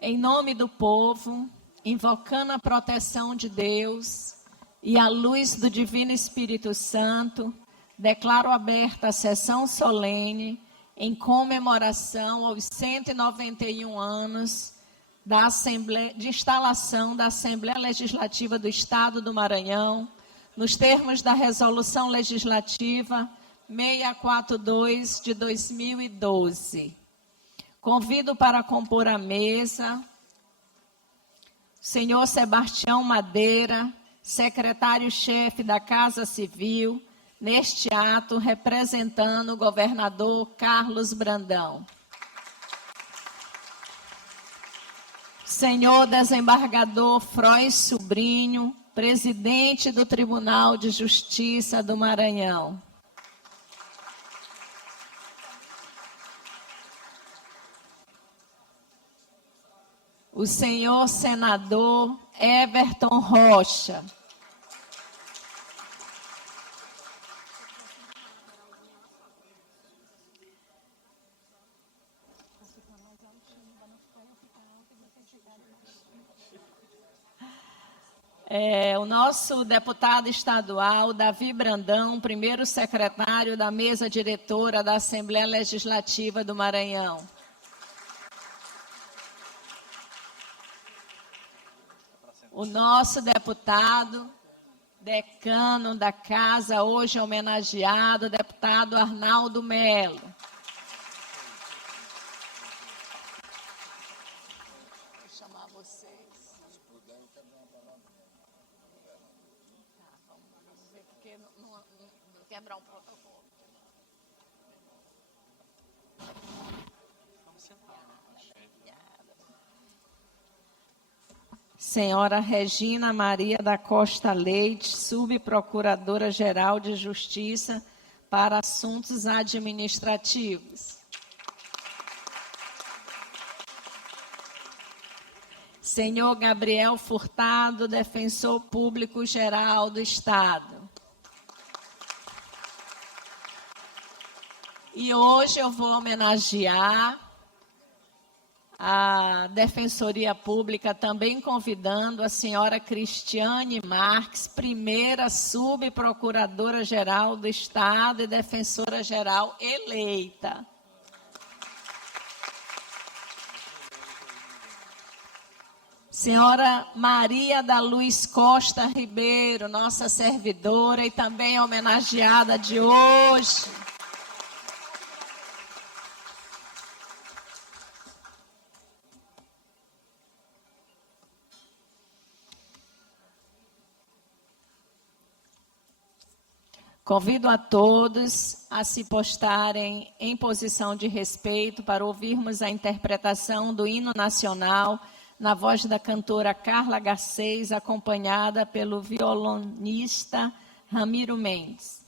Em nome do povo, invocando a proteção de Deus e a luz do Divino Espírito Santo, declaro aberta a sessão solene em comemoração aos 191 anos de instalação da Assembleia Legislativa do Estado do Maranhão, nos termos da Resolução Legislativa 642 de 2012. Convido para compor a mesa o senhor Sebastião Madeira, secretário-chefe da Casa Civil, neste ato representando o governador Carlos Brandão. Senhor desembargador Frois Sobrinho, presidente do Tribunal de Justiça do Maranhão. O senhor senador Everton Rocha. O nosso deputado estadual, Davi Brandão, primeiro secretário da mesa diretora da Assembleia Legislativa do Maranhão. O nosso deputado, decano da casa, hoje homenageado, deputado Arnaldo Melo. Vou chamar vocês. Vamos ver, porque não quebrar um protocolo. Vamos sentar. Senhora Regina Maria da Costa Leite, subprocuradora-geral de Justiça para Assuntos Administrativos. Senhor Gabriel Furtado, defensor público-geral do Estado. E hoje eu vou homenagear a Defensoria Pública, também convidando a senhora Cristiane Marques, primeira subprocuradora-geral do Estado e defensora-geral eleita. Senhora Maria da Luz Costa Ribeiro, nossa servidora e também homenageada de hoje. Convido a todos a se postarem em posição de respeito para ouvirmos a interpretação do hino nacional na voz da cantora Carla Garcês, acompanhada pelo violonista Ramiro Mendes.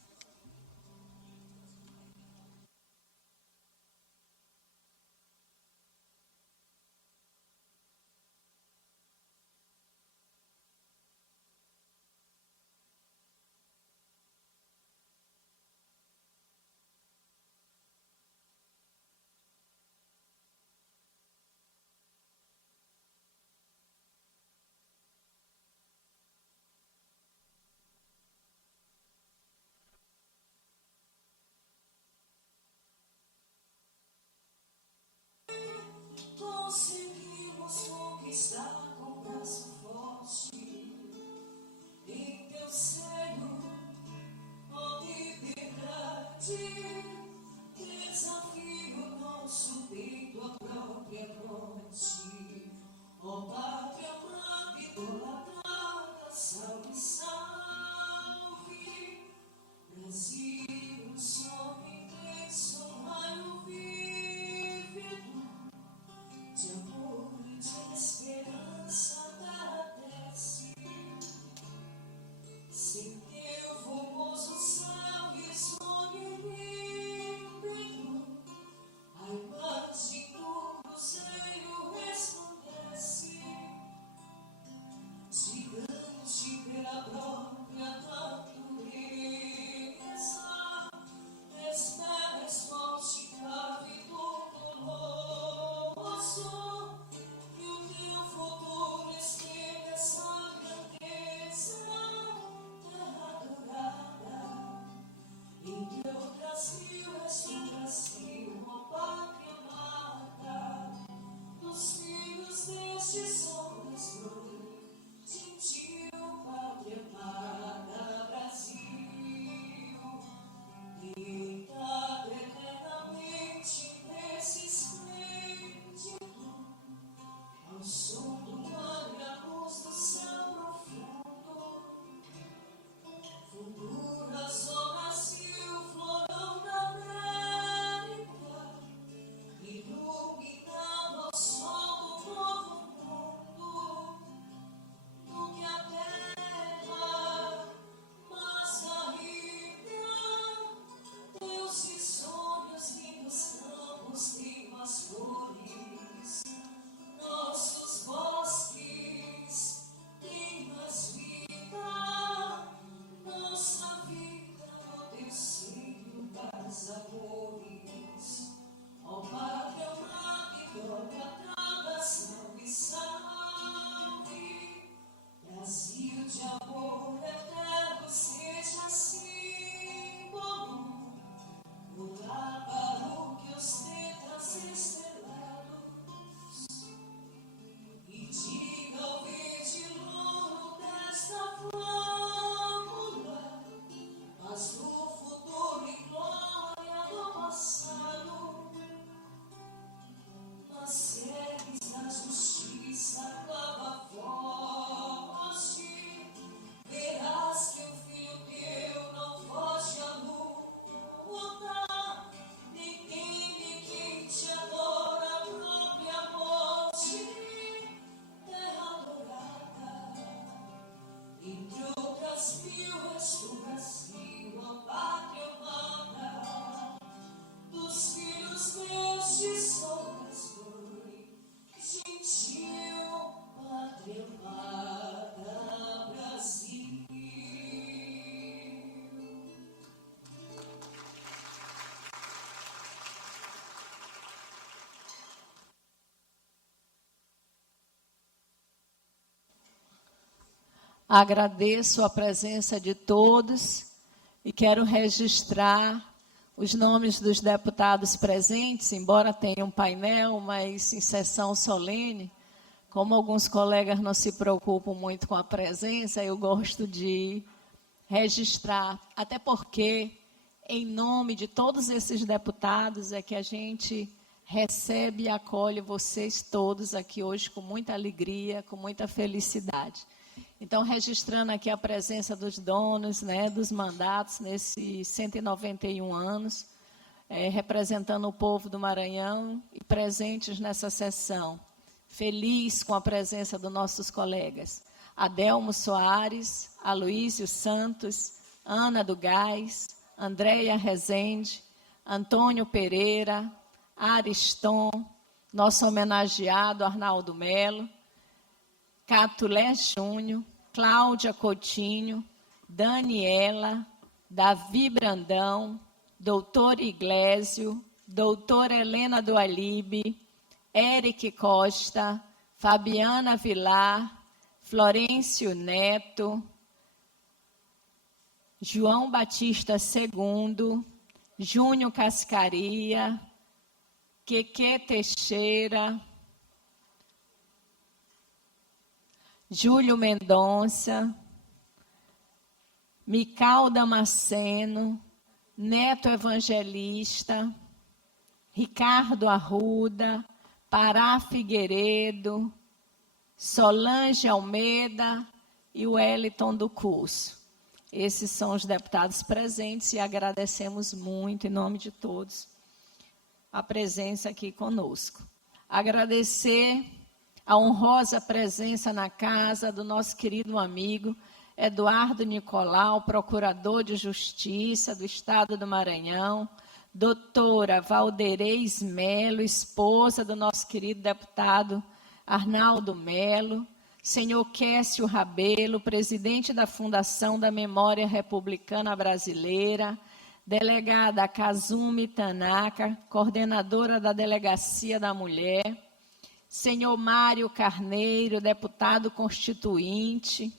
Conseguimos conquistar com braço forte em teu seio, ó liberdade. Desafio nosso peito à própria morte, ó pátria amada, idolatrada, salve, salve. Brasil, sol intenso, raio vívido de amor e de esperança da desce. Sem teu formoso céu e sonho límpido, a imagem do cruzeiro resplandece, gigante pela própria natureza. Agradeço a presença de todos e quero registrar os nomes dos deputados presentes, embora tenha um painel, mas em sessão solene, como alguns colegas não se preocupam muito com a presença, eu gosto de registrar, até porque, em nome de todos esses deputados, é que a gente recebe e acolhe vocês todos aqui hoje com muita alegria, com muita felicidade. Então, registrando aqui a presença dos donos, dos mandatos, nesses 191 anos, representando o povo do Maranhão e presentes nessa sessão. Feliz com a presença dos nossos colegas. Adelmo Soares, Aloísio Santos, Ana do Gás, Andréia Rezende, Antônio Pereira, Ariston, nosso homenageado Arnaldo Melo, Catulé Júnior, Cláudia Coutinho, Daniela, Davi Brandão, doutor Iglesio, doutora Helena do Alibe, Eric Costa, Fabiana Vilar, Florêncio Neto, João Batista II, Júnior Cascaria, Queque Teixeira, Júlio Mendonça, Mical Damasceno, Neto Evangelista, Ricardo Arruda, Pará Figueiredo, Solange Almeida e Wellington do Curso. Esses são os deputados presentes e agradecemos muito, em nome de todos, a presença aqui conosco. Agradecer a honrosa presença na casa do nosso querido amigo Eduardo Nicolau, procurador de Justiça do Estado do Maranhão, doutora Valderez Melo, esposa do nosso querido deputado Arnaldo Melo, senhor Quécio Rabelo, presidente da Fundação da Memória Republicana Brasileira, delegada Kazumi Tanaka, coordenadora da Delegacia da Mulher, senhor Mário Carneiro, deputado constituinte,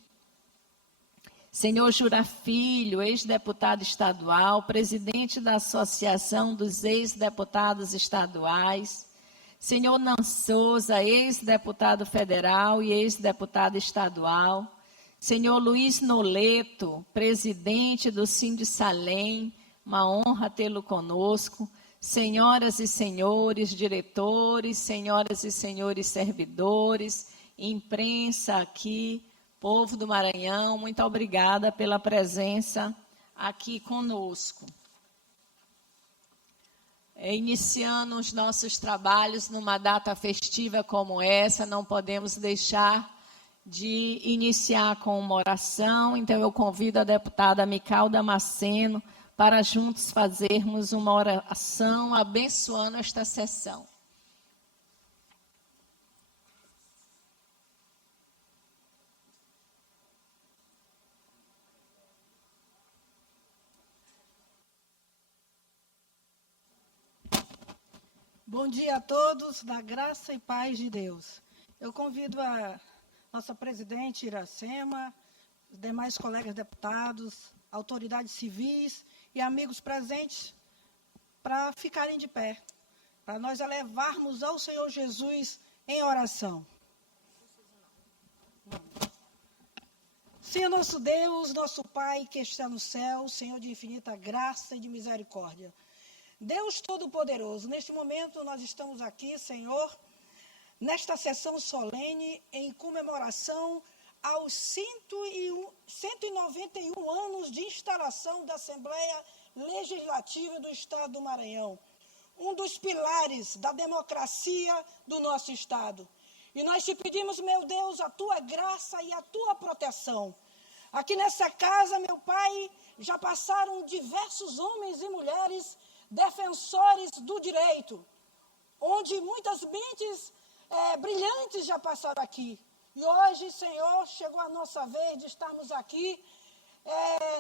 senhor Jura Filho, ex-deputado estadual, presidente da Associação dos Ex-Deputados Estaduais, senhor Nan Souza, ex-deputado federal e ex-deputado estadual, senhor Luiz Noleto, presidente do Sindisalem, uma honra tê-lo conosco, senhoras e senhores diretores, senhoras e senhores servidores, imprensa aqui, povo do Maranhão, muito obrigada pela presença aqui conosco. Iniciando os nossos trabalhos numa data festiva como essa, não podemos deixar de iniciar com uma oração, então eu convido a deputada Mical Damasceno para juntos fazermos uma oração abençoando esta sessão. Bom dia a todos, da graça e paz de Deus. Eu convido a nossa presidente Iracema, os demais colegas deputados, autoridades civis e amigos presentes para ficarem de pé, para nós elevarmos ao Senhor Jesus em oração. Senhor nosso Deus, nosso Pai que está no céu, Senhor de infinita graça e de misericórdia, Deus Todo-Poderoso, neste momento nós estamos aqui, Senhor, nesta sessão solene em comemoração aos 191 anos de instalação da Assembleia Legislativa do Estado do Maranhão, um dos pilares da democracia do nosso Estado. E nós te pedimos, meu Deus, a tua graça e a tua proteção. Aqui nessa casa, meu Pai, já passaram diversos homens e mulheres defensores do direito, onde muitas mentes brilhantes já passaram aqui. E hoje, Senhor, chegou a nossa vez de estarmos aqui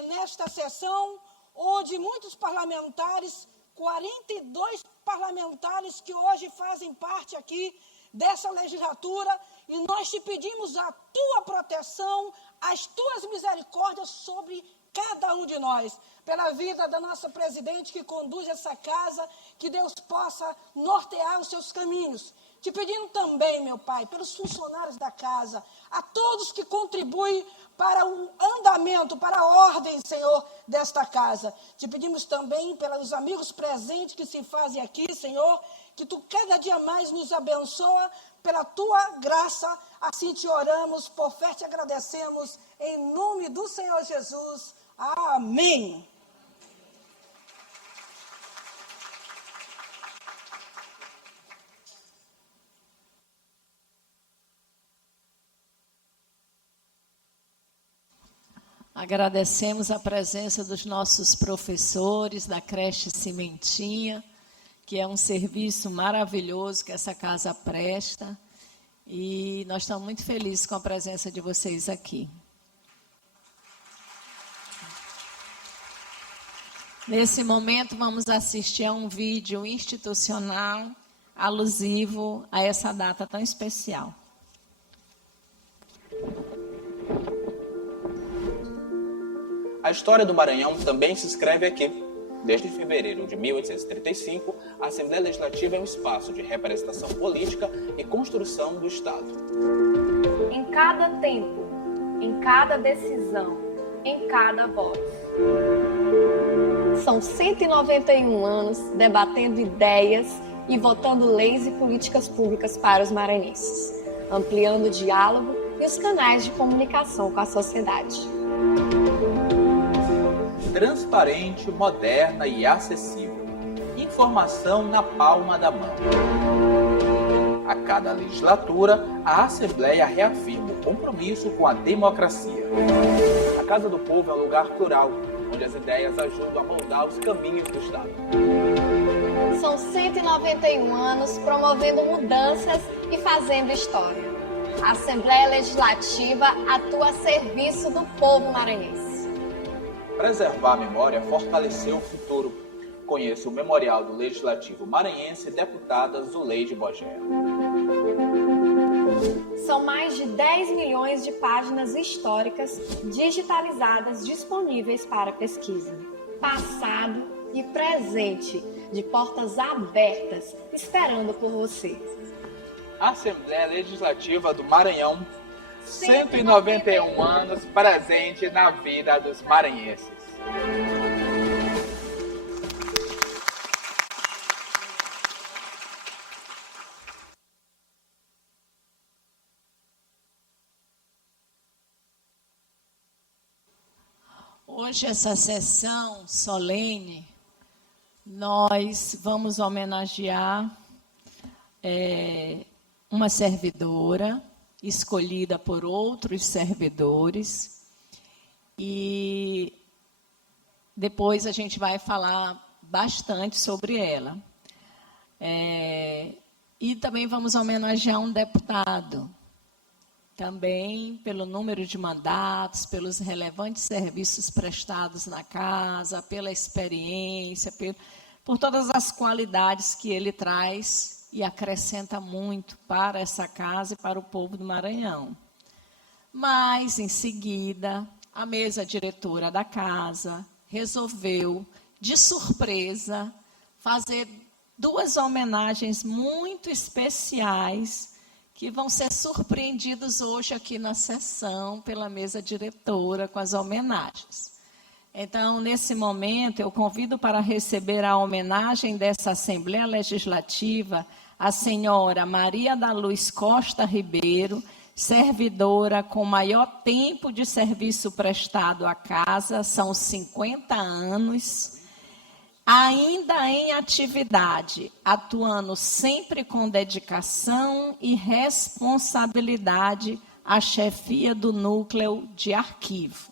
nesta sessão, onde muitos parlamentares, 42 parlamentares que hoje fazem parte aqui dessa legislatura e nós te pedimos a tua proteção, as tuas misericórdias sobre cada um de nós, pela vida da nossa presidente que conduz essa casa, que Deus possa nortear os seus caminhos. Te pedindo também, meu Pai, pelos funcionários da casa, a todos que contribuem para o andamento, para a ordem, Senhor, desta casa. Te pedimos também pelos amigos presentes que se fazem aqui, Senhor, que Tu cada dia mais nos abençoa pela Tua graça. Assim te oramos, por fé te agradecemos, em nome do Senhor Jesus. Amém. Agradecemos a presença dos nossos professores da creche Cimentinha, que é um serviço maravilhoso que essa casa presta. E nós estamos muito felizes com a presença de vocês aqui. Nesse momento, vamos assistir a um vídeo institucional alusivo a essa data tão especial. A história do Maranhão também se escreve aqui. Desde fevereiro de 1835, a Assembleia Legislativa é um espaço de representação política e construção do Estado. Em cada tempo, em cada decisão, em cada voz. São 191 anos debatendo ideias e votando leis e políticas públicas para os maranhenses, ampliando o diálogo e os canais de comunicação com a sociedade. Transparente, moderna e acessível. Informação na palma da mão. A cada legislatura, a Assembleia reafirma o compromisso com a democracia. A Casa do Povo é um lugar plural, onde as ideias ajudam a moldar os caminhos do Estado. São 191 anos promovendo mudanças e fazendo história. A Assembleia Legislativa atua a serviço do povo maranhense. Preservar a memória é fortalecer o futuro. Conheça o Memorial do Legislativo Maranhense, deputada Zuleide Bogea. São mais de 10 milhões de páginas históricas digitalizadas disponíveis para pesquisa. Passado e presente, de portas abertas, esperando por você. Assembleia Legislativa do Maranhão, 191 anos presente na vida dos maranhenses. Hoje, essa sessão solene, nós vamos homenagear uma servidora escolhida por outros servidores, e depois a gente vai falar bastante sobre ela. E também vamos homenagear um deputado, também pelo número de mandatos, pelos relevantes serviços prestados na casa, pela experiência, por todas as qualidades que ele traz e acrescenta muito para essa casa e para o povo do Maranhão. Mas, em seguida, a mesa diretora da casa resolveu, de surpresa, fazer 2 homenagens muito especiais que vão ser surpreendidos hoje aqui na sessão pela mesa diretora com as homenagens. Então, nesse momento, eu convido para receber a homenagem dessa Assembleia Legislativa a senhora Maria da Luz Costa Ribeiro, servidora com maior tempo de serviço prestado à casa, são 50 anos, ainda em atividade, atuando sempre com dedicação e responsabilidade à chefia do núcleo de arquivo.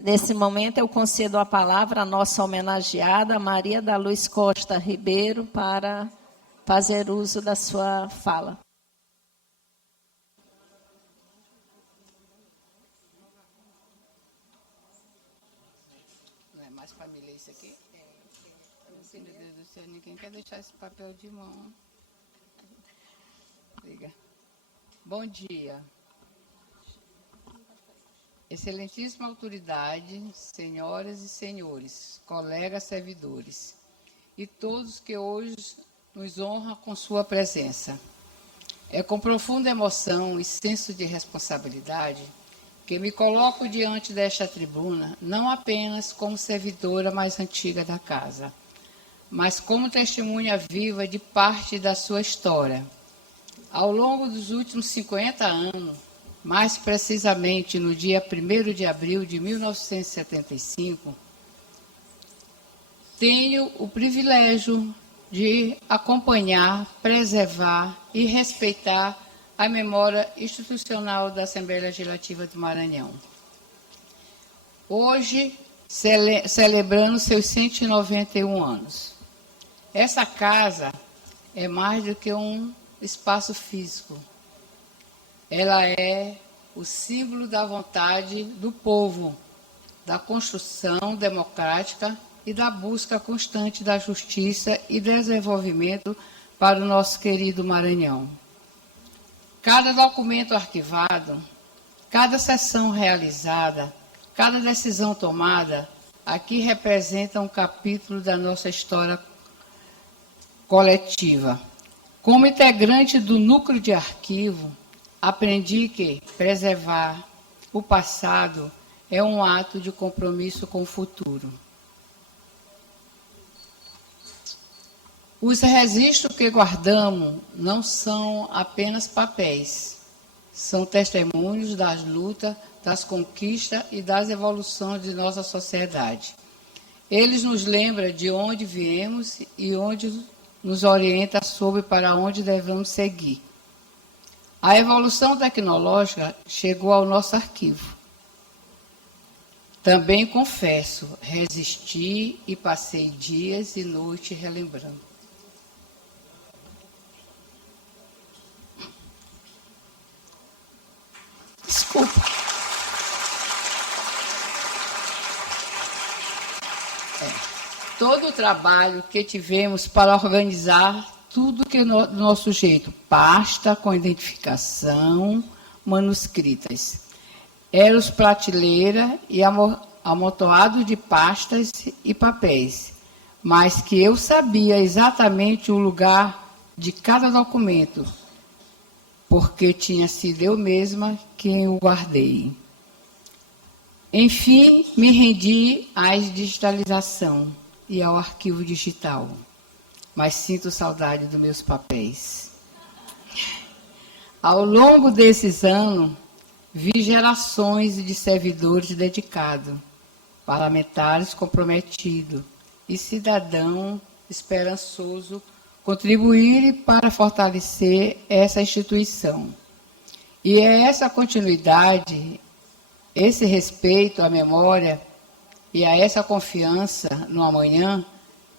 nesse momento, eu concedo a palavra à nossa homenageada, Maria da Luz Costa Ribeiro, para fazer uso da sua fala. Não é mais família isso aqui? Meu Deus do céu, ninguém quer deixar esse papel de mão. Liga. Bom dia. Excelentíssima autoridade, senhoras e senhores, colegas servidores e todos que hoje nos honram com sua presença. É com profunda emoção e senso de responsabilidade que me coloco diante desta tribuna, não apenas como servidora mais antiga da casa, mas como testemunha viva de parte da sua história. Ao longo dos últimos 50 anos, mais precisamente no dia 1º de abril de 1975, tenho o privilégio de acompanhar, preservar e respeitar a memória institucional da Assembleia Legislativa do Maranhão. Hoje, celebrando seus 191 anos. Essa casa é mais do que um espaço físico. Ela é o símbolo da vontade do povo, da construção democrática e da busca constante da justiça e desenvolvimento para o nosso querido Maranhão. Cada documento arquivado, cada sessão realizada, cada decisão tomada, aqui representa um capítulo da nossa história coletiva. Como integrante do núcleo de arquivo, aprendi que preservar o passado é um ato de compromisso com o futuro. Os registros que guardamos não são apenas papéis, são testemunhos das lutas, das conquistas e das evoluções de nossa sociedade. Eles nos lembram de onde viemos e onde nos orienta sobre para onde devemos seguir. A evolução tecnológica chegou ao nosso arquivo. Também confesso, resisti e passei dias e noites relembrando. Desculpa. Todo o trabalho que tivemos para organizar tudo que do nosso jeito, pasta com identificação, manuscritas. Eram os prateleiras e amontoado de pastas e papéis, mas que eu sabia exatamente o lugar de cada documento, porque tinha sido eu mesma quem o guardei. Enfim, me rendi à digitalização e ao arquivo digital, mas sinto saudade dos meus papéis. Ao longo desses anos, vi gerações de servidores dedicados, parlamentares comprometidos e cidadão esperançoso contribuírem para fortalecer essa instituição. E é essa continuidade, esse respeito à memória e a essa confiança no amanhã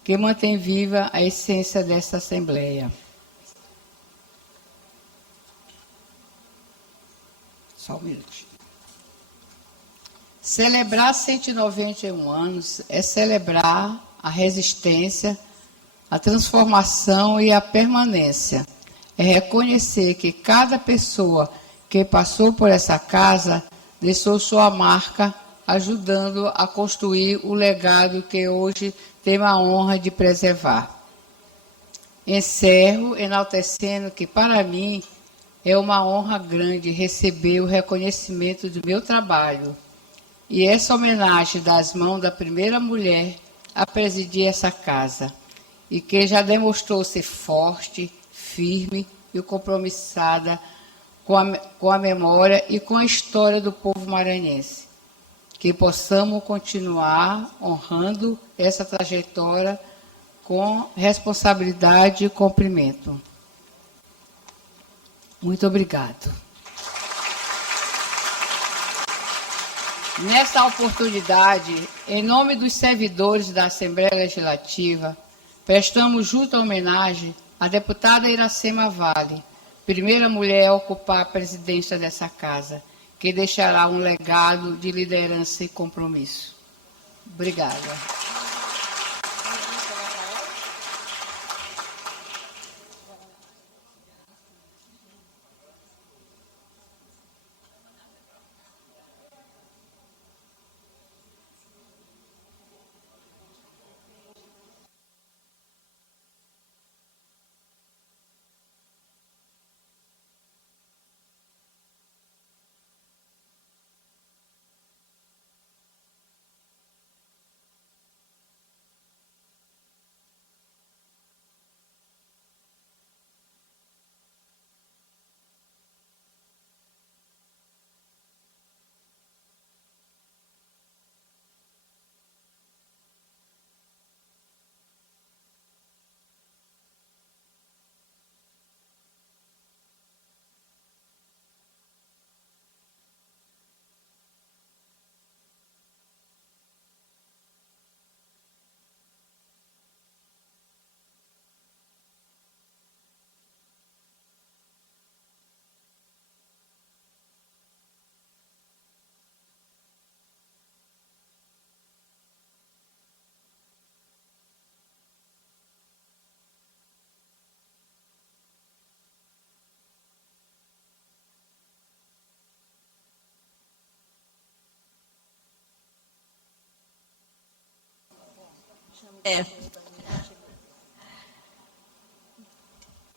que mantém viva a essência dessa Assembleia. Só um minuto. Celebrar 191 anos é celebrar a resistência, a transformação e a permanência. É reconhecer que cada pessoa que passou por essa casa deixou sua marca, ajudando a construir o legado que hoje temos a honra de preservar. Encerro enaltecendo que, para mim, é uma honra grande receber o reconhecimento do meu trabalho e essa homenagem das mãos da primeira mulher a presidir essa casa e que já demonstrou ser forte, firme e compromissada com a memória e com a história do povo maranhense. Que possamos continuar honrando essa trajetória com responsabilidade e cumprimento. Muito obrigado. Nesta oportunidade, em nome dos servidores da Assembleia Legislativa, prestamos justa homenagem à deputada Iracema Vale, primeira mulher a ocupar a presidência dessa casa, que deixará um legado de liderança e compromisso. Obrigada.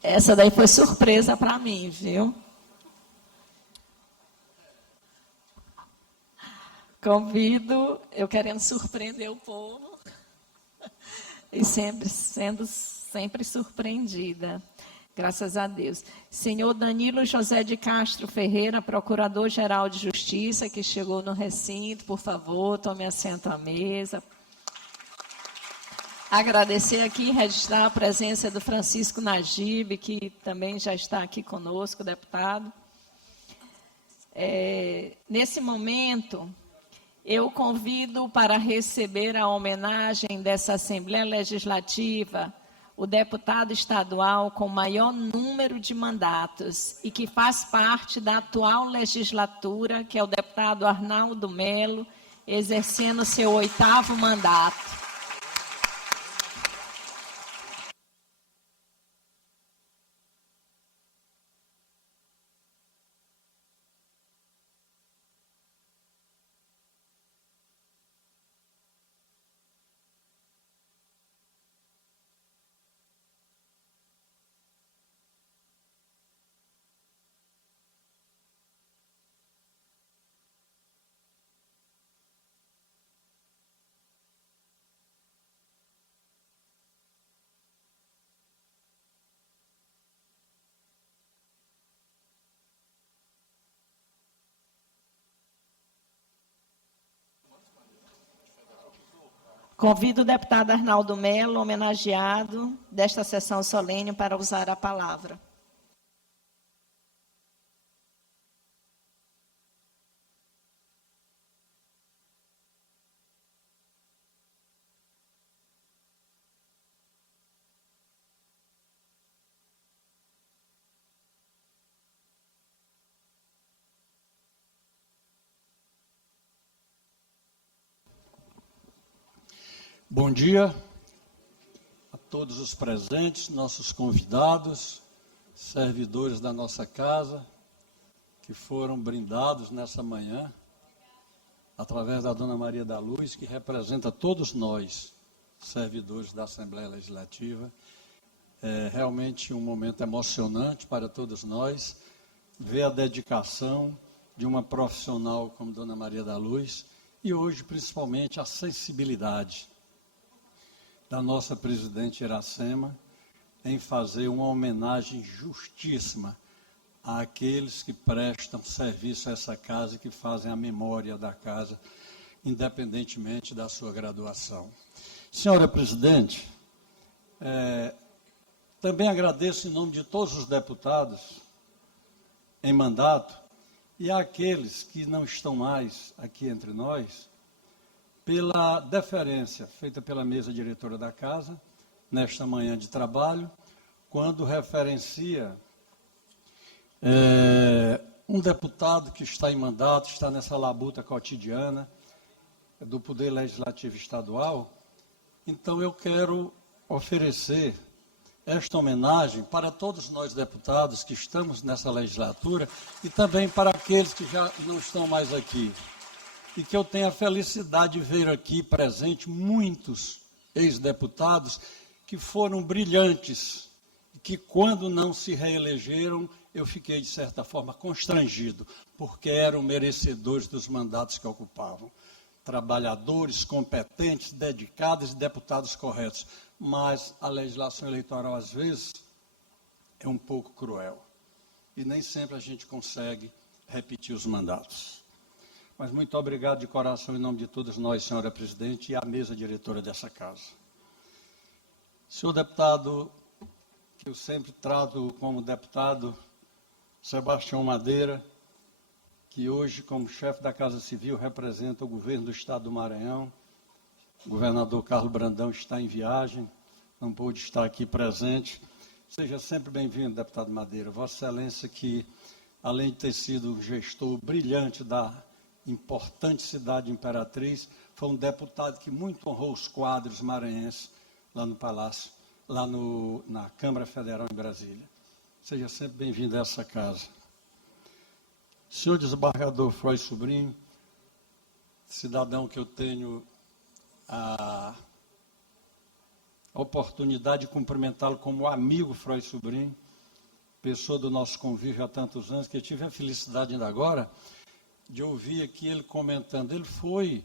Essa daí foi surpresa para mim, viu? Convido, eu querendo surpreender o povo e sendo sempre surpreendida. Graças a Deus. Senhor Danilo José de Castro Ferreira, Procurador-Geral de Justiça, que chegou no recinto, por favor, tome assento à mesa. Agradecer aqui, registrar a presença do Francisco Najib, que também já está aqui conosco, deputado. Nesse momento, eu convido para receber a homenagem dessa Assembleia Legislativa o deputado estadual com maior número de mandatos e que faz parte da atual legislatura, que é o deputado Arnaldo Melo, exercendo seu 8º mandato. Convido o deputado Arnaldo Melo, homenageado desta sessão solene, para usar a palavra. Bom dia a todos os presentes, nossos convidados, servidores da nossa casa, que foram brindados nessa manhã, através da Dona Maria da Luz, que representa todos nós, servidores da Assembleia Legislativa. É realmente um momento emocionante para todos nós, ver a dedicação de uma profissional como Dona Maria da Luz, e hoje, principalmente, a sensibilidade da nossa presidente Iracema em fazer uma homenagem justíssima àqueles que prestam serviço a essa casa e que fazem a memória da casa, independentemente da sua graduação. Senhora presidente, também agradeço em nome de todos os deputados em mandato e àqueles que não estão mais aqui entre nós, pela deferência feita pela mesa diretora da casa, nesta manhã de trabalho, quando referencia um deputado que está em mandato, está nessa labuta cotidiana do Poder Legislativo Estadual. Então, eu quero oferecer esta homenagem para todos nós deputados que estamos nessa legislatura e também para aqueles que já não estão mais aqui. E que eu tenho a felicidade de ver aqui presente muitos ex-deputados que foram brilhantes, que quando não se reelegeram, eu fiquei, de certa forma, constrangido, porque eram merecedores dos mandatos que ocupavam. Trabalhadores, competentes, dedicados e deputados corretos. Mas a legislação eleitoral, às vezes, é um pouco cruel. E nem sempre a gente consegue repetir os mandatos. Mas muito obrigado de coração, em nome de todos nós, senhora presidente, e a mesa diretora dessa casa. Senhor deputado, que eu sempre trato como deputado Sebastião Madeira, que hoje, como chefe da Casa Civil, representa o governo do Estado do Maranhão. O governador Carlos Brandão está em viagem, não pôde estar aqui presente. Seja sempre bem-vindo, deputado Madeira. Vossa Excelência, que, além de ter sido um gestor brilhante da importante cidade de Imperatriz, foi um deputado que muito honrou os quadros maranhenses lá no Palácio, na Câmara Federal em Brasília. Seja sempre bem-vindo a essa casa. Senhor desembargador Froy Sobrinho, cidadão que eu tenho a oportunidade de cumprimentá-lo como amigo Froy Sobrinho, pessoa do nosso convívio há tantos anos, que eu tive a felicidade ainda agora de ouvir aqui ele comentando. Ele foi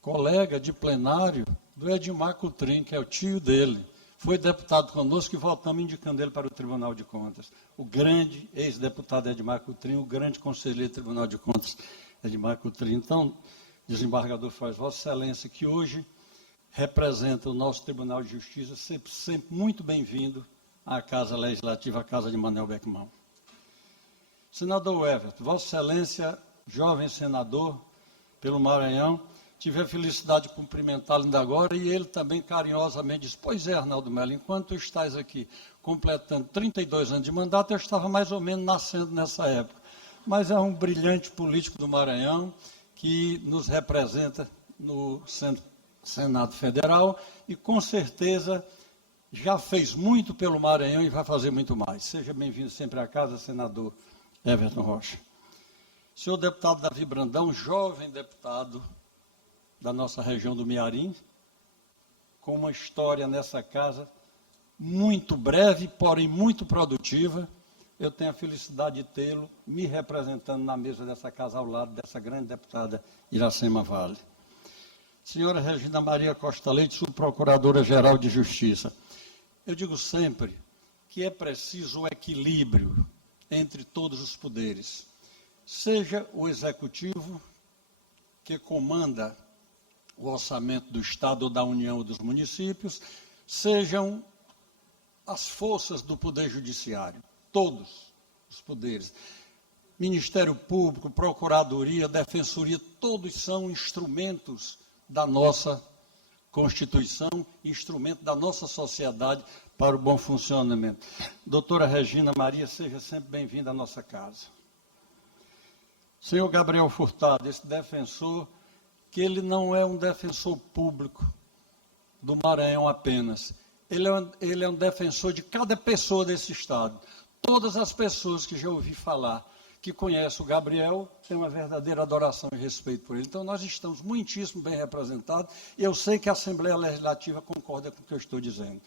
colega de plenário do Edmar Coutrin, que é o tio dele. Foi deputado conosco e voltamos indicando ele para o Tribunal de Contas. O grande ex-deputado Edmar Coutrin, o grande conselheiro do Tribunal de Contas Edmar Coutrin. Então, desembargador Froy, Vossa Excelência, que hoje representa o nosso Tribunal de Justiça, sempre muito bem-vindo à Casa Legislativa, à Casa de Manel Beckmann. Senador Everton, Vossa Excelência, jovem senador pelo Maranhão, tive a felicidade de cumprimentá-lo ainda agora, e ele também carinhosamente disse: pois é, Arnaldo Melo, enquanto tu estás aqui completando 32 anos de mandato, eu estava mais ou menos nascendo nessa época. Mas é um brilhante político do Maranhão, que nos representa no Senado Federal, e com certeza já fez muito pelo Maranhão e vai fazer muito mais. Seja bem-vindo sempre à casa, senador Everton Rocha. Senhor deputado Davi Brandão, jovem deputado da nossa região do Mearim, com uma história nessa casa muito breve, porém muito produtiva. Eu tenho a felicidade de tê-lo me representando na mesa dessa casa ao lado dessa grande deputada Iracema Vale. Senhora Regina Maria Costa Leite, subprocuradora-geral de Justiça. Eu digo sempre que é preciso o equilíbrio entre todos os poderes. Seja o executivo, que comanda o orçamento do Estado ou da União ou dos municípios, sejam as forças do Poder Judiciário, todos os poderes. Ministério Público, Procuradoria, Defensoria, todos são instrumentos da nossa Constituição, instrumento da nossa sociedade para o bom funcionamento. Doutora Regina Maria, seja sempre bem-vinda à nossa casa. Senhor Gabriel Furtado, esse defensor, que ele não é um defensor público do Maranhão apenas. Ele é um defensor de cada pessoa desse Estado. Todas as pessoas que já ouvi falar, que conhecem o Gabriel, têm uma verdadeira adoração e respeito por ele. Então, nós estamos muitíssimo bem representados, e eu sei que a Assembleia Legislativa concorda com o que eu estou dizendo.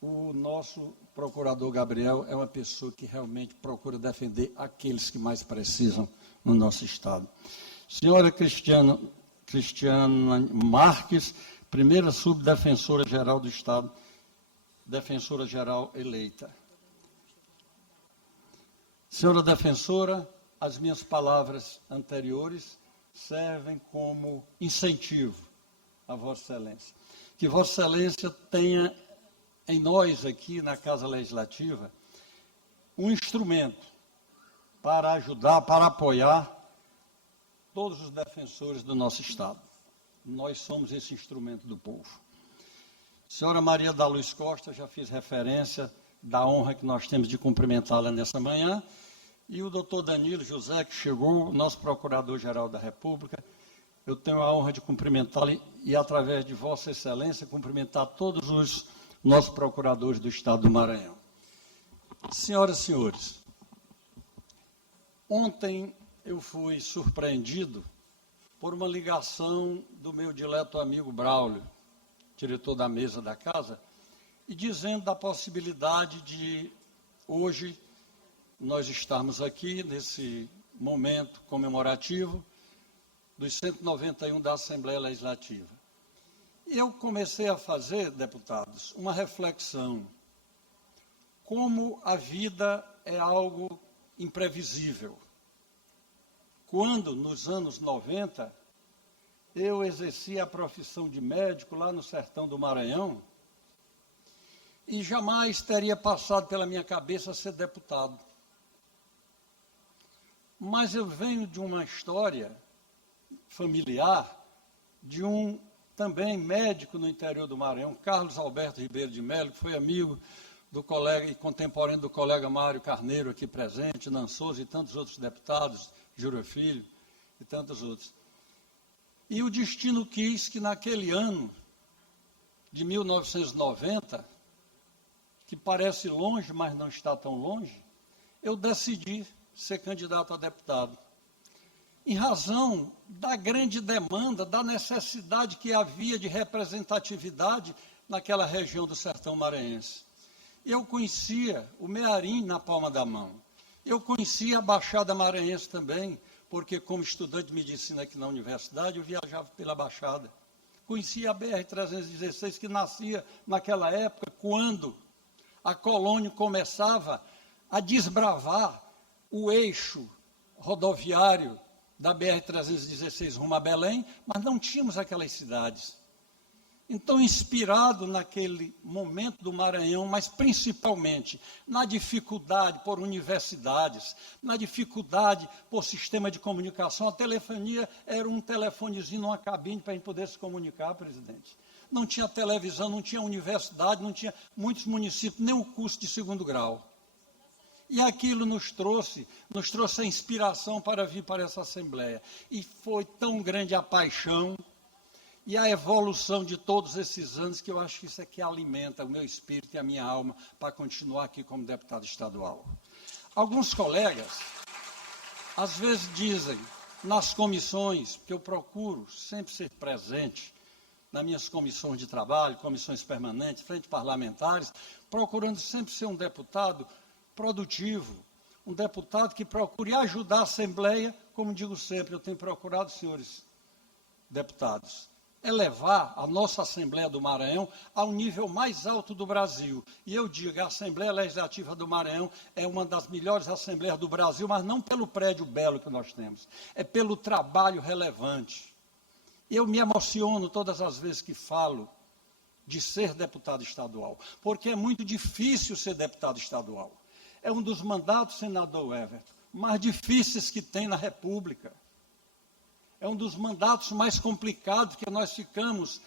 O nosso procurador Gabriel é uma pessoa que realmente procura defender aqueles que mais precisam no nosso Estado. Senhora Cristiana Marques, primeira subdefensora-geral do Estado, defensora-geral eleita. Senhora defensora, as minhas palavras anteriores servem como incentivo a Vossa Excelência. Que Vossa Excelência tenha em nós aqui na Casa Legislativa um instrumento para ajudar, para apoiar todos os defensores do nosso Estado. Nós somos esse instrumento do povo. Senhora Maria da Luz Costa, já fiz referência da honra que nós temos de cumprimentá-la nessa manhã, e o doutor Danilo José, que chegou, nosso Procurador-Geral da República. Eu tenho a honra de cumprimentá-lo e, através de Vossa Excelência, cumprimentar todos os nossos procuradores do Estado do Maranhão. Senhoras e senhores, ontem eu fui surpreendido por uma ligação do meu dileto amigo Braulio, diretor da mesa da casa, e dizendo da possibilidade de, hoje, nós estarmos aqui nesse momento comemorativo dos 191 da Assembleia Legislativa. Eu comecei a fazer, deputados, uma reflexão. Como a vida é algo imprevisível. Quando, nos anos 90, eu exercia a profissão de médico lá no sertão do Maranhão, e jamais teria passado pela minha cabeça ser deputado. Mas eu venho de uma história familiar de um também médico no interior do Maranhão, Carlos Alberto Ribeiro de Melo, que foi amigo do colega e contemporâneo do colega Mário Carneiro, aqui presente, Nansoso e tantos outros deputados, Júlio Filho e tantos outros. E o destino quis que naquele ano de 1990, que parece longe, mas não está tão longe, eu decidi ser candidato a deputado. Em razão da grande demanda, da necessidade que havia de representatividade naquela região do sertão maranhense. Eu conhecia o Mearim na palma da mão. Eu conhecia a Baixada Maranhense também, porque como estudante de medicina aqui na universidade, eu viajava pela Baixada. Conhecia a BR-316, que nascia naquela época, quando a colônia começava a desbravar o eixo rodoviário da BR-316 rumo a Belém, mas não tínhamos aquelas cidades. Então, inspirado naquele momento do Maranhão, mas principalmente na dificuldade por universidades, na dificuldade por sistema de comunicação, a telefonia era um telefonezinho numa cabine para a gente poder se comunicar, presidente. Não tinha televisão, não tinha universidade, não tinha muitos municípios, nem o curso de segundo grau. E aquilo nos trouxe a inspiração para vir para essa Assembleia. E foi tão grande a paixão e a evolução de todos esses anos, que eu acho que isso é que alimenta o meu espírito e a minha alma para continuar aqui como deputado estadual. Alguns colegas, às vezes dizem, nas comissões, que eu procuro sempre ser presente, nas minhas comissões de trabalho, comissões permanentes, frente parlamentares, procurando sempre ser um deputado produtivo, um deputado que procure ajudar a Assembleia, como digo sempre, eu tenho procurado, senhores deputados, elevar a nossa Assembleia do Maranhão ao nível mais alto do Brasil. E eu digo, a Assembleia Legislativa do Maranhão é uma das melhores assembleias do Brasil, mas não pelo prédio belo que nós temos, é pelo trabalho relevante. Eu me emociono todas as vezes que falo de ser deputado estadual, porque é muito difícil ser deputado estadual. É um dos mandatos, senador Everton, mais difíceis que tem na República. É um dos mandatos mais complicados, que nós ficamos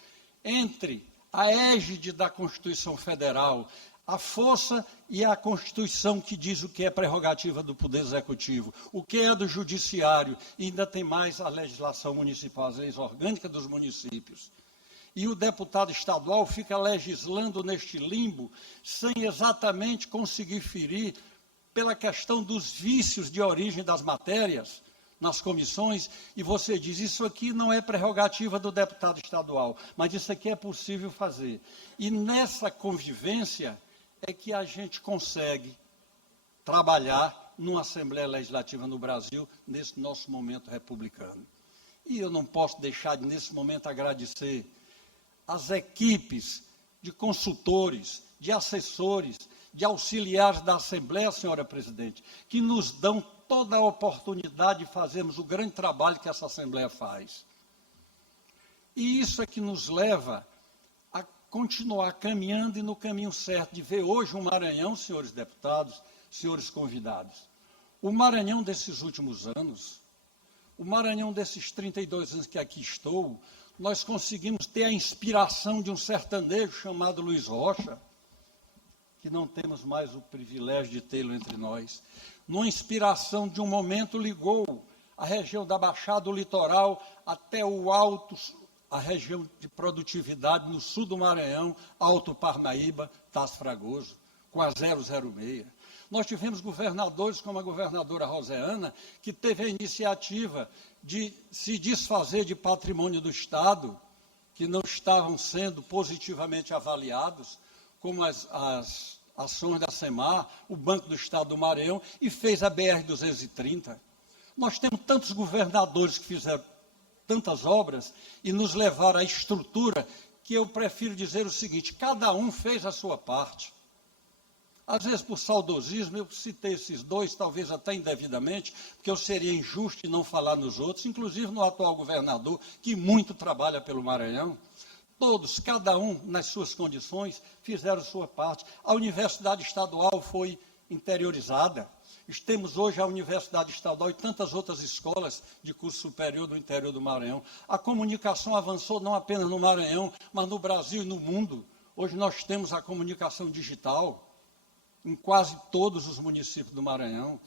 entre a égide da Constituição Federal, a força e a Constituição que diz o que é prerrogativa do Poder Executivo, o que é do Judiciário, e ainda tem mais a legislação municipal, as leis orgânicas dos municípios. E o deputado estadual fica legislando neste limbo, sem exatamente conseguir ferir pela questão dos vícios de origem das matérias nas comissões, e você diz, isso aqui não é prerrogativa do deputado estadual, mas isso aqui é possível fazer. E nessa convivência é que a gente consegue trabalhar numa Assembleia Legislativa no Brasil, nesse nosso momento republicano. E eu não posso deixar de, nesse momento, agradecer as equipes de consultores, de assessores, de auxiliares da Assembleia, senhora presidente, que nos dão toda a oportunidade de fazermos o grande trabalho que essa Assembleia faz. E isso é que nos leva a continuar caminhando e no caminho certo, de ver hoje um Maranhão, senhores deputados, senhores convidados, O Maranhão desses últimos anos, o Maranhão desses 32 anos que aqui estou, nós conseguimos ter a inspiração de um sertanejo chamado Luiz Rocha, que não temos mais o privilégio de tê-lo entre nós. Numa inspiração de um momento, ligou a região da Baixada, o litoral, até o alto, a região de produtividade no sul do Maranhão, Alto Parnaíba, Tasso Fragoso, com a 006. Nós tivemos governadores, como a governadora Roseana, que teve a iniciativa de se desfazer de patrimônio do Estado, que não estavam sendo positivamente avaliados, como as ações da SEMAR, o Banco do Estado do Maranhão, e fez a BR-230. Nós temos tantos governadores que fizeram tantas obras e nos levaram à estrutura, que eu prefiro dizer o seguinte: cada um fez a sua parte. Às vezes, por saudosismo, eu citei esses dois, talvez até indevidamente, porque eu seria injusto em não falar nos outros, inclusive no atual governador, que muito trabalha pelo Maranhão. Todos, cada um, nas suas condições, fizeram sua parte. A Universidade Estadual foi interiorizada. Temos hoje a Universidade Estadual e tantas outras escolas de curso superior do interior do Maranhão. A comunicação avançou não apenas no Maranhão, mas no Brasil e no mundo. Hoje nós temos a comunicação digital em quase todos os municípios do Maranhão.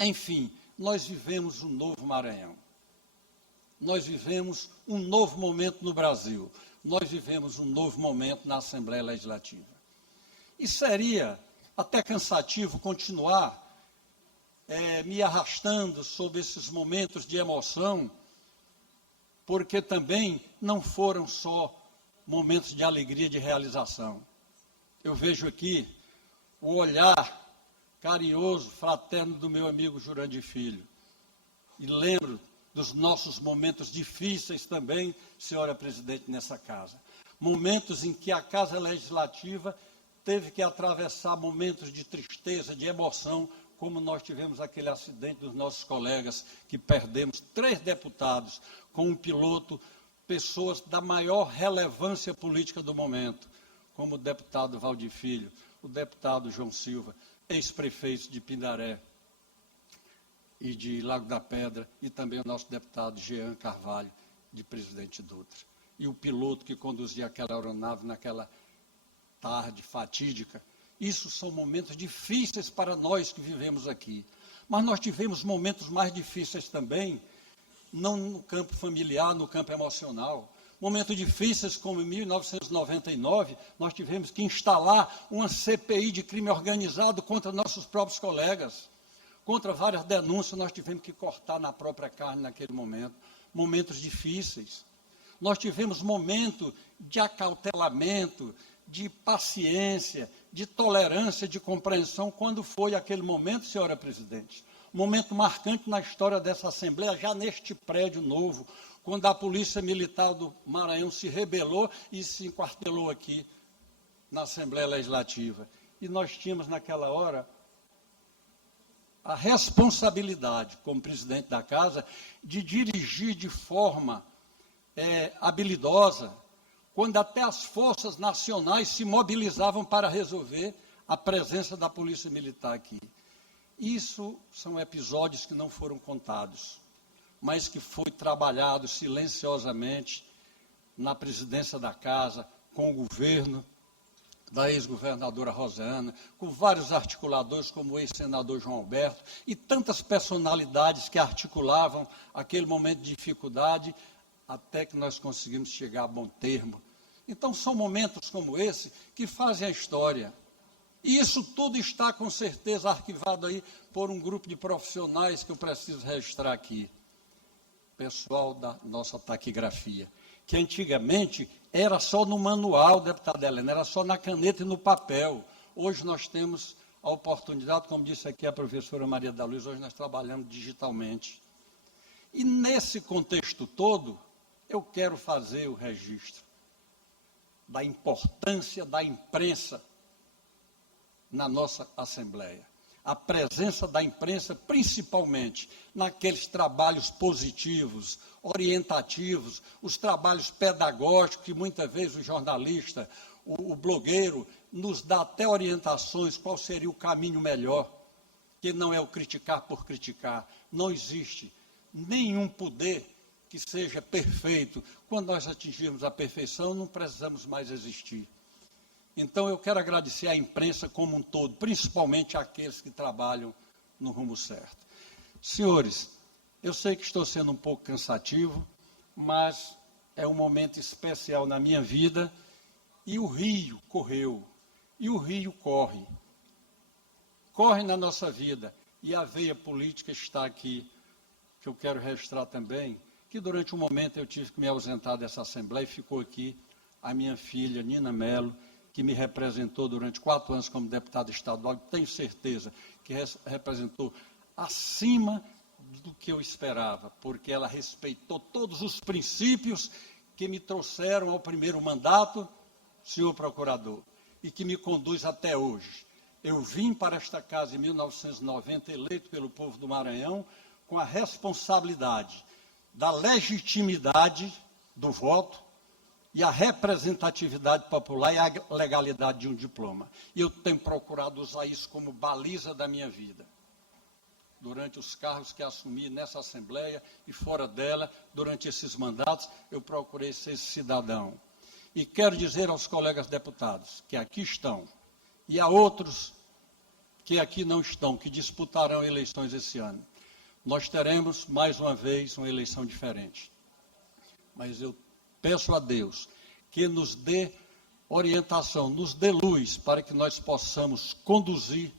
Enfim, nós vivemos um novo Maranhão. Nós vivemos um novo momento no Brasil. Nós vivemos um novo momento na Assembleia Legislativa. E seria até cansativo continuar me arrastando sobre esses momentos de emoção, porque também não foram só momentos de alegria e de realização. Eu vejo aqui o olhar carinhoso, fraterno do meu amigo Jurandir Filho. E lembro dos nossos momentos difíceis também, senhora presidente, nessa casa. Momentos em que a Casa Legislativa teve que atravessar momentos de tristeza, de emoção, como nós tivemos aquele acidente dos nossos colegas, que perdemos 3 deputados com um piloto, pessoas da maior relevância política do momento, como o deputado Valdir Filho, o deputado João Silva, ex-prefeito de Pindaré e de Lago da Pedra, e também o nosso deputado Jean Carvalho, de Presidente Dutra. E o piloto que conduzia aquela aeronave naquela tarde fatídica. Isso são momentos difíceis para nós que vivemos aqui. Mas nós tivemos momentos mais difíceis também, não no campo familiar, no campo emocional. Momentos difíceis, como em 1999, nós tivemos que instalar uma CPI de crime organizado contra nossos próprios colegas. Contra várias denúncias, nós tivemos que cortar na própria carne naquele momento. Momentos difíceis. Nós tivemos momento de acautelamento, de paciência, de tolerância, de compreensão, quando foi aquele momento, senhora presidente. Um momento marcante na história dessa Assembleia, já neste prédio novo, quando a Polícia Militar do Maranhão se rebelou e se enquartelou aqui na Assembleia Legislativa. E nós tínhamos, naquela hora, a responsabilidade, como presidente da Casa, de dirigir de forma habilidosa, quando até as forças nacionais se mobilizavam para resolver a presença da Polícia Militar aqui. Isso são episódios que não foram contados, mas que foi trabalhado silenciosamente na presidência da Casa, com o governo da ex-governadora Roseana, com vários articuladores, como o ex-senador João Alberto, e tantas personalidades que articulavam aquele momento de dificuldade, até que nós conseguimos chegar a bom termo. Então, são momentos como esse que fazem a história. E isso tudo está, com certeza, arquivado aí por um grupo de profissionais que eu preciso registrar aqui. Pessoal da nossa taquigrafia, que antigamente era só no manual, deputada Helena, era só na caneta e no papel. Hoje nós temos a oportunidade, como disse aqui a professora Maria da Luz, hoje nós trabalhamos digitalmente. E nesse contexto todo, eu quero fazer o registro da importância da imprensa na nossa Assembleia. A presença da imprensa, principalmente naqueles trabalhos positivos, orientativos, os trabalhos pedagógicos, que muitas vezes o jornalista, o blogueiro, nos dá até orientações qual seria o caminho melhor. que não é o criticar por criticar. Não existe nenhum poder que seja perfeito. Quando nós atingirmos a perfeição, não precisamos mais existir. Então, eu quero agradecer à imprensa como um todo, principalmente àqueles que trabalham no rumo certo. Senhores, eu sei que estou sendo um pouco cansativo, mas é um momento especial na minha vida, e o rio correu, e o rio corre. Corre na nossa vida, e a veia política está aqui, que eu quero registrar também, que durante um momento eu tive que me ausentar dessa Assembleia, e ficou aqui a minha filha, Nina Mello, que me representou durante 4 anos como deputada estadual, tenho certeza que representou acima do que eu esperava, porque ela respeitou todos os princípios que me trouxeram ao primeiro mandato, senhor procurador, e que me conduz até hoje. Eu vim para esta casa em 1990, eleito pelo povo do Maranhão, com a responsabilidade da legitimidade do voto, e a representatividade popular e a legalidade de um diploma. E eu tenho procurado usar isso como baliza da minha vida. Durante os cargos que assumi nessa Assembleia e fora dela, durante esses mandatos, eu procurei ser esse cidadão. E quero dizer aos colegas deputados que aqui estão, e a outros que aqui não estão, que disputarão eleições esse ano, nós teremos, mais uma vez, uma eleição diferente. Mas eu peço a Deus que nos dê orientação, nos dê luz para que nós possamos conduzir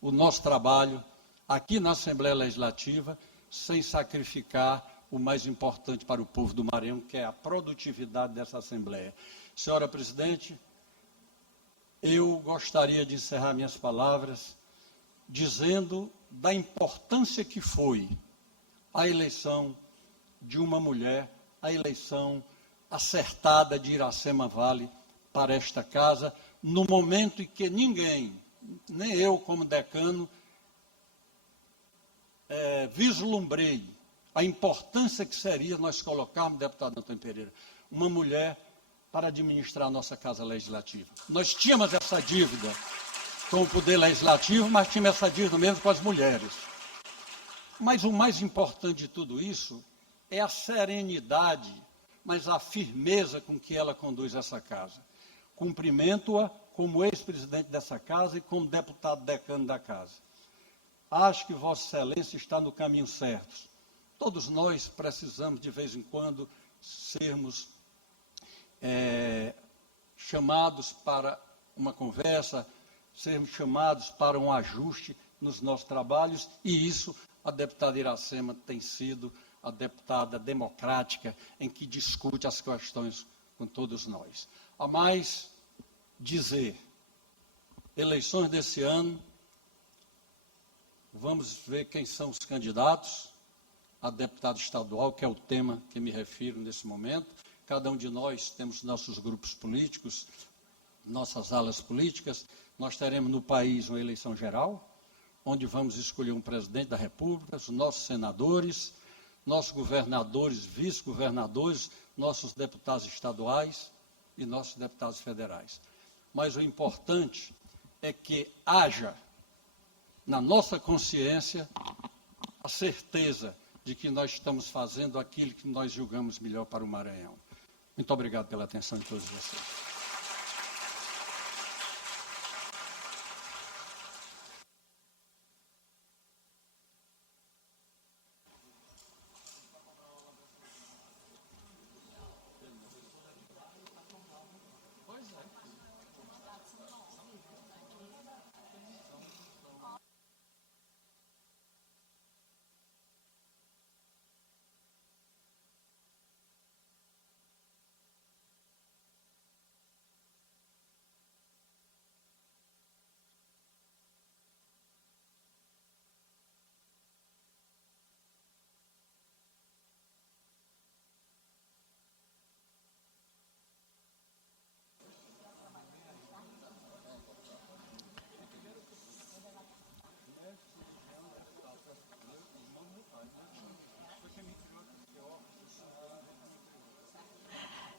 o nosso trabalho aqui na Assembleia Legislativa sem sacrificar o mais importante para o povo do Maranhão, que é a produtividade dessa Assembleia. Senhora Presidente, eu gostaria de encerrar minhas palavras dizendo da importância que foi a eleição de uma mulher, a eleição acertada de Iracema Vale para esta casa, no momento em que ninguém, nem eu como decano, vislumbrei a importância que seria nós colocarmos, deputado Antônio Pereira, uma mulher para administrar a nossa Casa Legislativa. Nós tínhamos essa dívida com o Poder Legislativo, mas tínhamos essa dívida mesmo com as mulheres. Mas o mais importante de tudo isso é a serenidade, mas a firmeza com que ela conduz essa casa. Cumprimento-a como ex-presidente dessa casa e como deputado decano da casa. Acho que Vossa Excelência está no caminho certo. Todos nós precisamos, de vez em quando, sermos chamados para uma conversa, sermos chamados para um ajuste nos nossos trabalhos, e isso a deputada Iracema tem sido a deputada democrática em que discute as questões com todos nós. A mais dizer, eleições desse ano, vamos ver quem são os candidatos a deputado estadual, que é o tema que me refiro nesse momento. Cada um de nós temos nossos grupos políticos, nossas alas políticas. Nós teremos no país uma eleição geral, onde vamos escolher um presidente da República, os nossos senadores, nossos governadores, vice-governadores, nossos deputados estaduais e nossos deputados federais. Mas o importante é que haja na nossa consciência a certeza de que nós estamos fazendo aquilo que nós julgamos melhor para o Maranhão. Muito obrigado pela atenção de todos vocês.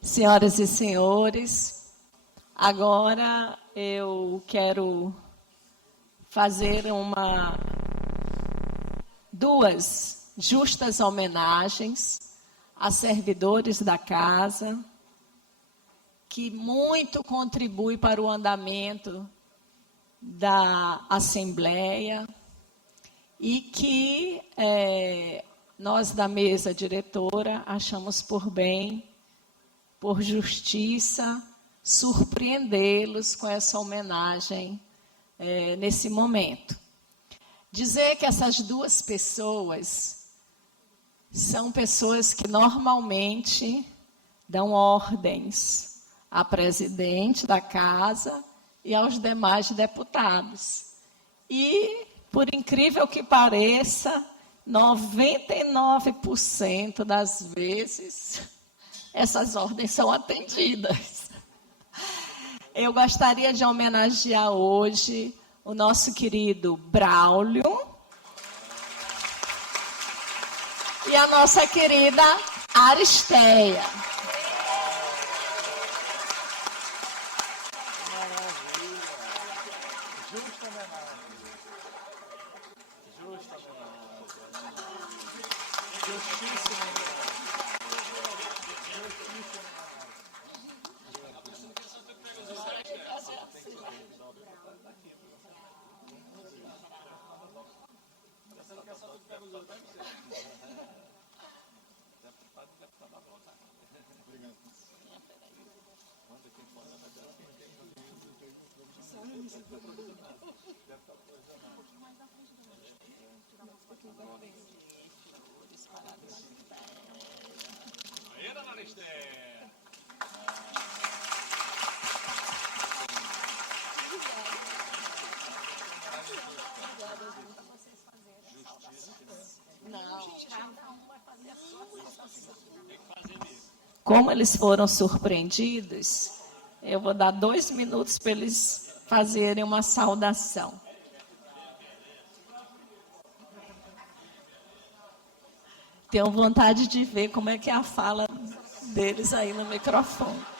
Senhoras e senhores, agora eu quero fazer uma 2 justas homenagens a servidores da casa, que muito contribui para o andamento da Assembleia e que nós da mesa diretora achamos por bem, por justiça, surpreendê-los com essa homenagem nesse momento. Dizer que essas 2 pessoas são pessoas que normalmente dão ordens à presidente da casa e aos demais deputados. E, por incrível que pareça, 99% das vezes, essas ordens são atendidas. Eu gostaria de homenagear hoje o nosso querido Braulio e a nossa querida Aristeia. Como eles foram surpreendidos, eu vou dar 2 minutos para eles fazerem uma saudação. Tenho vontade de ver como é que é a fala deles aí no microfone.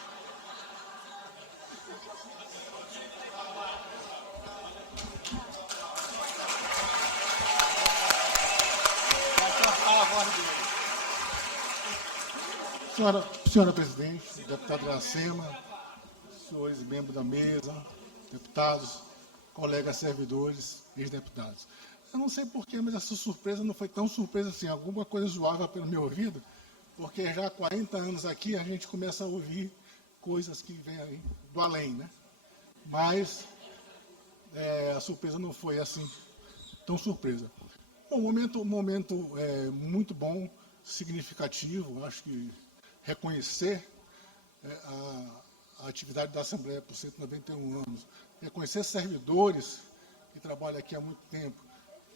Senhora presidente, deputado Iracema, senhores membros da mesa, deputados, colegas servidores, ex-deputados. Eu não sei porquê, mas essa surpresa não foi tão surpresa assim. Alguma coisa zoava pelo meu ouvido, porque já há 40 anos aqui a gente começa a ouvir coisas que vêm aí do além, né? Mas a surpresa não foi assim tão surpresa. Bom, um momento muito bom, significativo, acho que reconhecer a atividade da Assembleia por 191 anos, reconhecer servidores que trabalham aqui há muito tempo.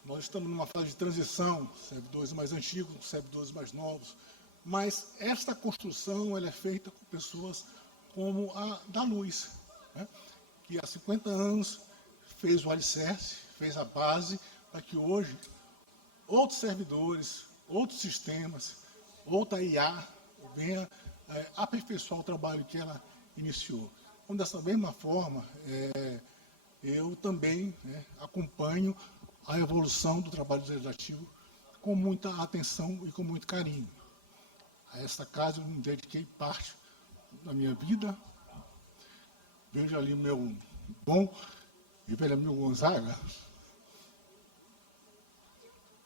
Nós estamos numa fase de transição, servidores mais antigos, servidores mais novos, mas esta construção ela é feita com pessoas como a da Luz, né? Que há 50 anos fez o alicerce, fez a base para que hoje outros servidores, outros sistemas, outra IA venha aperfeiçoar o trabalho que ela iniciou. Então, dessa mesma forma, eu também acompanho a evolução do trabalho legislativo com muita atenção e com muito carinho. A esta casa eu me dediquei parte da minha vida. Vejo ali meu bom e velho amigo Gonzaga.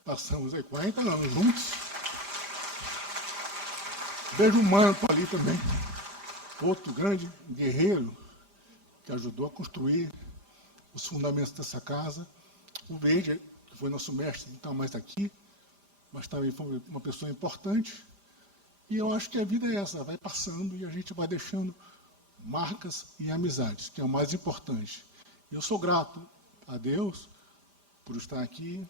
Passamos aí 40 anos juntos. Vejo o Manto ali também, outro grande guerreiro que ajudou a construir os fundamentos dessa casa. O Verde, que foi nosso mestre, não está mais aqui, mas também foi uma pessoa importante. E eu acho que a vida é essa, vai passando e a gente vai deixando marcas e amizades, que é o mais importante. Eu sou grato a Deus por estar aqui,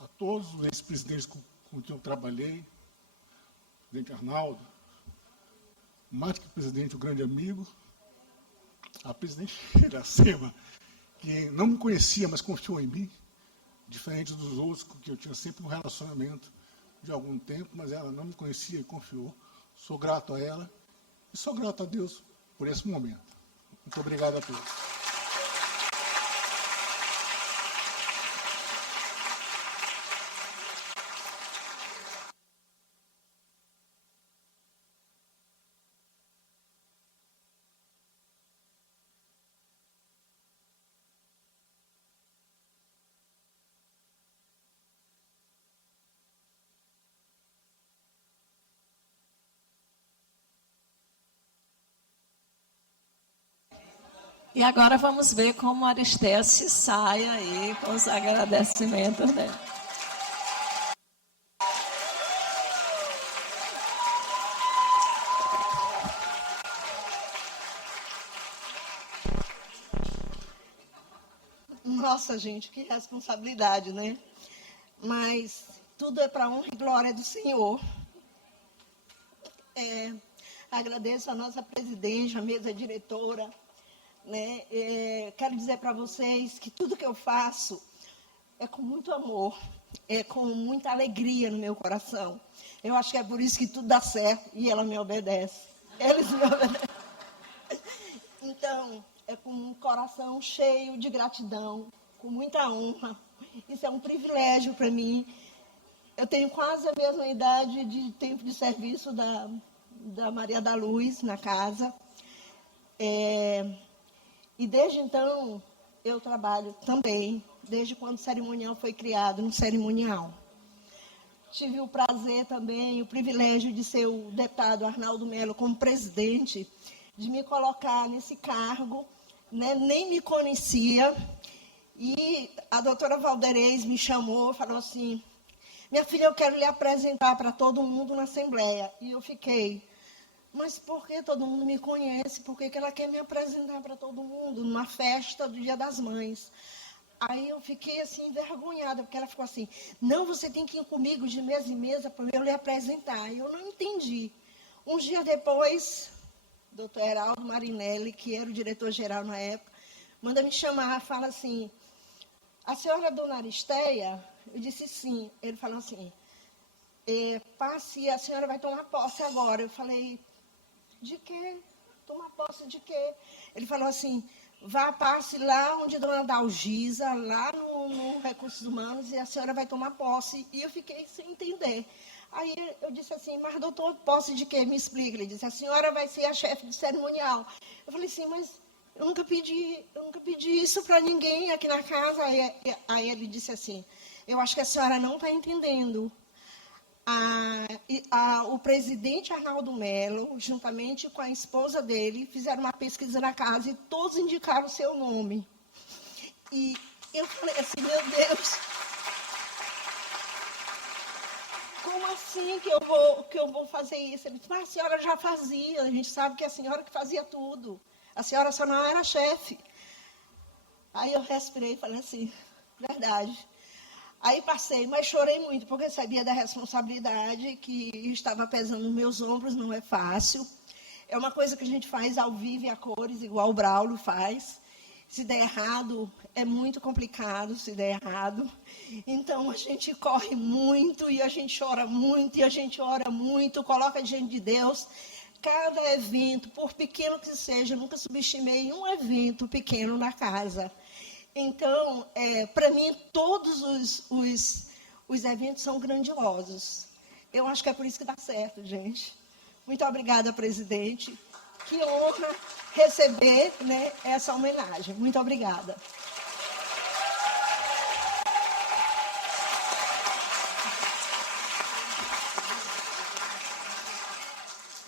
a todos os ex-presidentes com quem eu trabalhei, o presidente Arnaldo, mais que o presidente, o grande amigo, a presidente Iracema, que não me conhecia, mas confiou em mim, diferente dos outros, com que eu tinha sempre um relacionamento de algum tempo, mas ela não me conhecia e confiou. Sou grato a ela e sou grato a Deus por esse momento. Muito obrigado a todos. E agora vamos ver como Aristéia se sai aí com os agradecimentos dele. Nossa, gente, que responsabilidade, né? Mas tudo é para honra e glória do Senhor. Agradeço a nossa presidente, a mesa diretora, né? Quero dizer para vocês que tudo que eu faço é com muito amor, é com muita alegria no meu coração. Eu acho que é por isso que tudo dá certo e ela me obedece. Eles me obedecem. Então, é com um coração cheio de gratidão, com muita honra. Isso é um privilégio para mim. Eu tenho quase a mesma idade de tempo de serviço da Maria da Luz na casa. E desde então, eu trabalho também, desde quando o cerimonial foi criado, no cerimonial. Tive o prazer também, o privilégio de ser o deputado Arnaldo Melo como presidente, de me colocar nesse cargo, né? Nem me conhecia. E a doutora Valderez me chamou e falou assim, minha filha, eu quero lhe apresentar para todo mundo na Assembleia. E eu fiquei, mas por que todo mundo me conhece? Por que ela quer me apresentar para todo mundo numa festa do Dia das Mães? Aí eu fiquei assim, envergonhada, porque ela ficou assim, não, você tem que ir comigo de mesa em mesa para eu lhe apresentar. E eu não entendi. Um dia depois, o doutor Heraldo Marinelli, que era o diretor-geral na época, manda me chamar, fala assim, a senhora dona Aristéia? Eu disse sim. Ele falou assim, passe, a senhora vai tomar posse agora. Eu falei, de quê? Tomar posse de quê? Ele falou assim, vá, passe lá onde dona Dalgisa, lá no Recursos Humanos, e a senhora vai tomar posse. E eu fiquei sem entender. Aí eu disse assim, mas doutor, posse de quê? Me explica. Ele disse, a senhora vai ser a chefe do cerimonial. Eu falei assim, mas eu nunca pedi isso para ninguém aqui na casa. Aí ele disse assim, eu acho que a senhora não está entendendo. O presidente Arnaldo Melo, juntamente com a esposa dele, fizeram uma pesquisa na casa e todos indicaram o seu nome. E eu falei assim, meu Deus, como assim que eu vou fazer isso? Ele disse, mas a senhora já fazia, a gente sabe que é a senhora que fazia tudo. A senhora só não era chefe. Aí eu respirei e falei assim, verdade. Aí passei, mas chorei muito, porque sabia da responsabilidade que estava pesando nos meus ombros, não é fácil. É uma coisa que a gente faz ao vivo e a cores, igual o Braulio faz. Se der errado, é muito complicado se der errado. Então, a gente corre muito, e a gente chora muito, e a gente ora muito, coloca diante de Deus. Cada evento, por pequeno que seja, eu nunca subestimei um evento pequeno na casa. Então, para mim, todos os eventos são grandiosos. Eu acho que é por isso que dá certo, gente. Muito obrigada, presidente. Que honra receber, né, essa homenagem. Muito obrigada.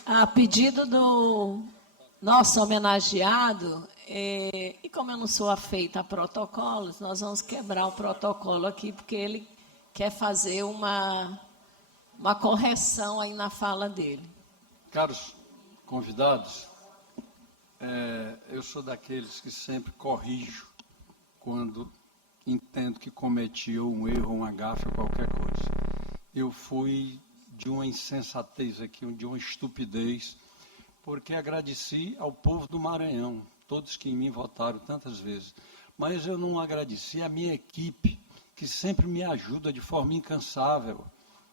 A pedido do nosso homenageado, e como eu não sou afeita a protocolos, nós vamos quebrar o protocolo aqui, porque ele quer fazer uma correção aí na fala dele. Caros convidados, eu sou daqueles que sempre corrijo quando entendo que cometi um erro, uma gafe ou qualquer coisa. Eu fui de uma insensatez aqui, de uma estupidez, porque agradeci ao povo do Maranhão, todos que em mim votaram tantas vezes. Mas eu não agradeci a minha equipe, que sempre me ajuda de forma incansável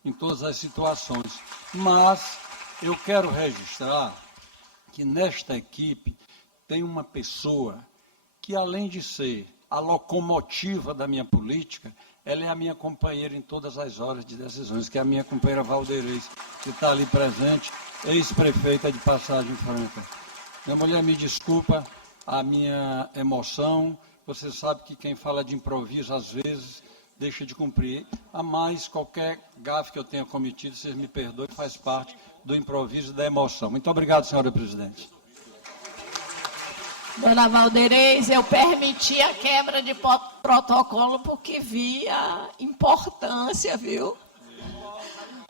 em todas as situações. Mas eu quero registrar que nesta equipe tem uma pessoa que, além de ser a locomotiva da minha política, ela é a minha companheira em todas as horas de decisões, que é a minha companheira Valderez, que está ali presente, ex-prefeita de Passagem Franca. Minha mulher, me desculpa a minha emoção, você sabe que quem fala de improviso, às vezes, deixa de cumprir. A mais, qualquer gafe que eu tenha cometido, vocês me perdoem, faz parte do improviso e da emoção. Muito obrigado, senhora presidente. Dona Valdeirês, eu permiti a quebra de protocolo porque vi a importância, viu?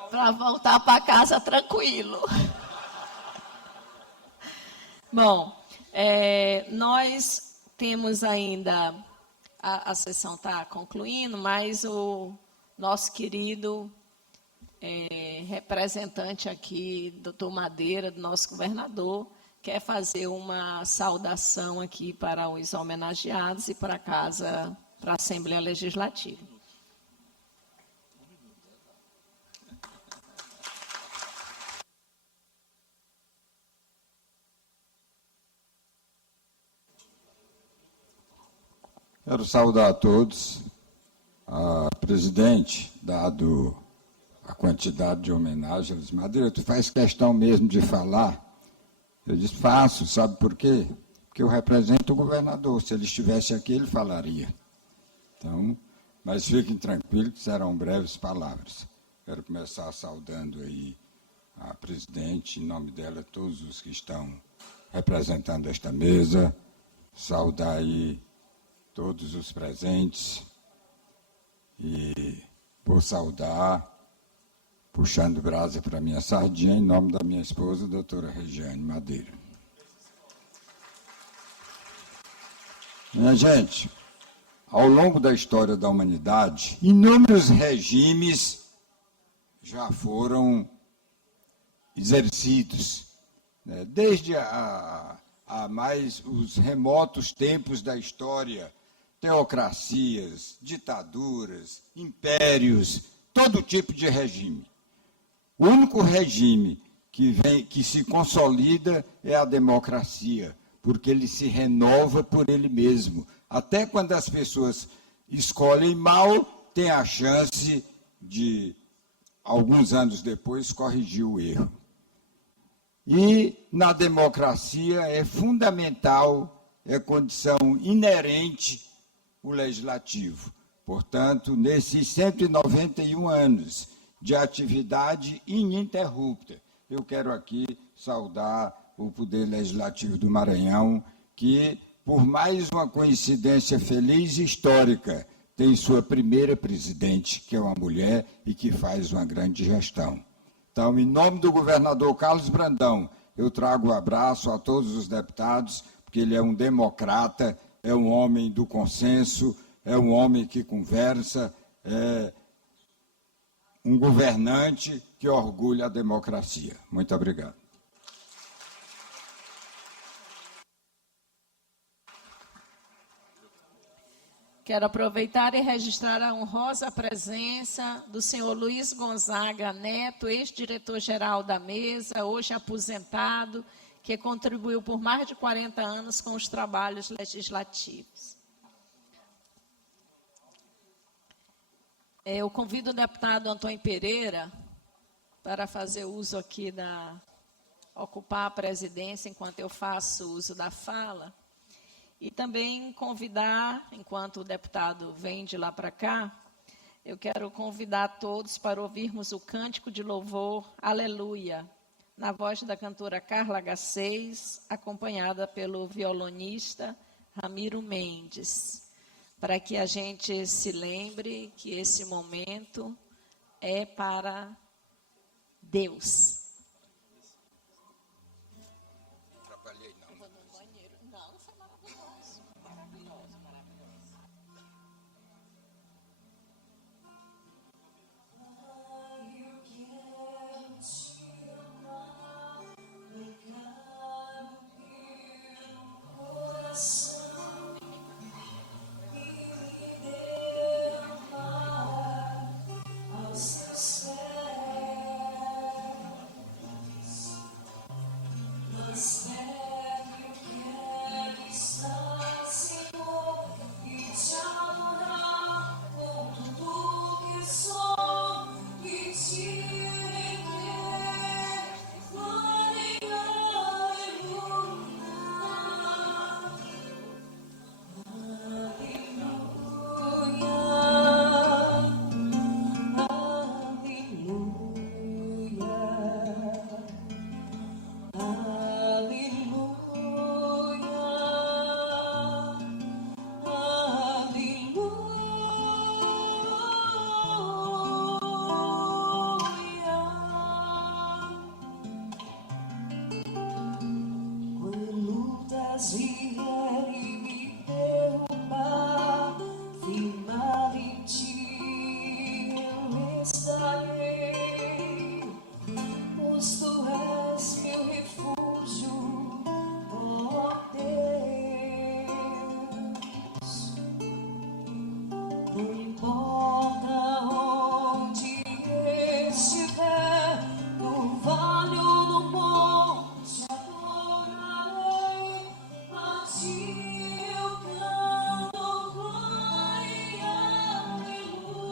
Para voltar para casa tranquilo. Bom, nós temos ainda, a sessão está concluindo, mas o nosso querido representante aqui, doutor Madeira, do nosso governador, quer fazer uma saudação aqui para os homenageados e para a casa, para a Assembleia Legislativa. Quero saudar a todos. A presidente, dado a quantidade de homenagens, ela disse: Madeira, tu faz questão mesmo de falar? Eu disse: faço, sabe por quê? Porque eu represento o governador. Se ele estivesse aqui, ele falaria. Então, mas fiquem tranquilos que serão breves palavras. Quero começar saudando aí a presidente, em nome dela, todos os que estão representando esta mesa. Saudar aí todos os presentes. E vou saudar, puxando brasa para minha sardinha, em nome da minha esposa, doutora Regiane Madeira. Minha gente, ao longo da história da humanidade, inúmeros regimes já foram exercidos, né? Desde a mais os remotos tempos da história, teocracias, ditaduras, impérios, todo tipo de regime. O único regime que se consolida é a democracia, porque ele se renova por ele mesmo. Até quando as pessoas escolhem mal, tem a chance de, alguns anos depois, corrigir o erro. E na democracia é fundamental, é condição inerente o legislativo. Portanto, nesses 191 anos de atividade ininterrupta, eu quero aqui saudar o Poder Legislativo do Maranhão, que, por mais uma coincidência feliz e histórica, tem sua primeira presidente, que é uma mulher e que faz uma grande gestão. Então, em nome do governador Carlos Brandão, eu trago um abraço a todos os deputados, porque ele é um democrata, é um homem do consenso, é um homem que conversa, é um governante que orgulha a democracia. Muito obrigado. Quero aproveitar e registrar a honrosa presença do senhor Luiz Gonzaga Neto, ex-diretor-geral da mesa, hoje aposentado, que contribuiu por mais de 40 anos com os trabalhos legislativos. Eu convido o deputado Antônio Pereira para fazer uso aqui ocupar a presidência enquanto eu faço uso da fala. E também convidar, enquanto o deputado vem de lá para cá, eu quero convidar todos para ouvirmos o cântico de louvor Aleluia, na voz da cantora Carla H6, acompanhada pelo violonista Ramiro Mendes, para que a gente se lembre que esse momento é para Deus. importa onde estiver, no vale ou no monte, adorarei. A ti eu canto glória, aleluia.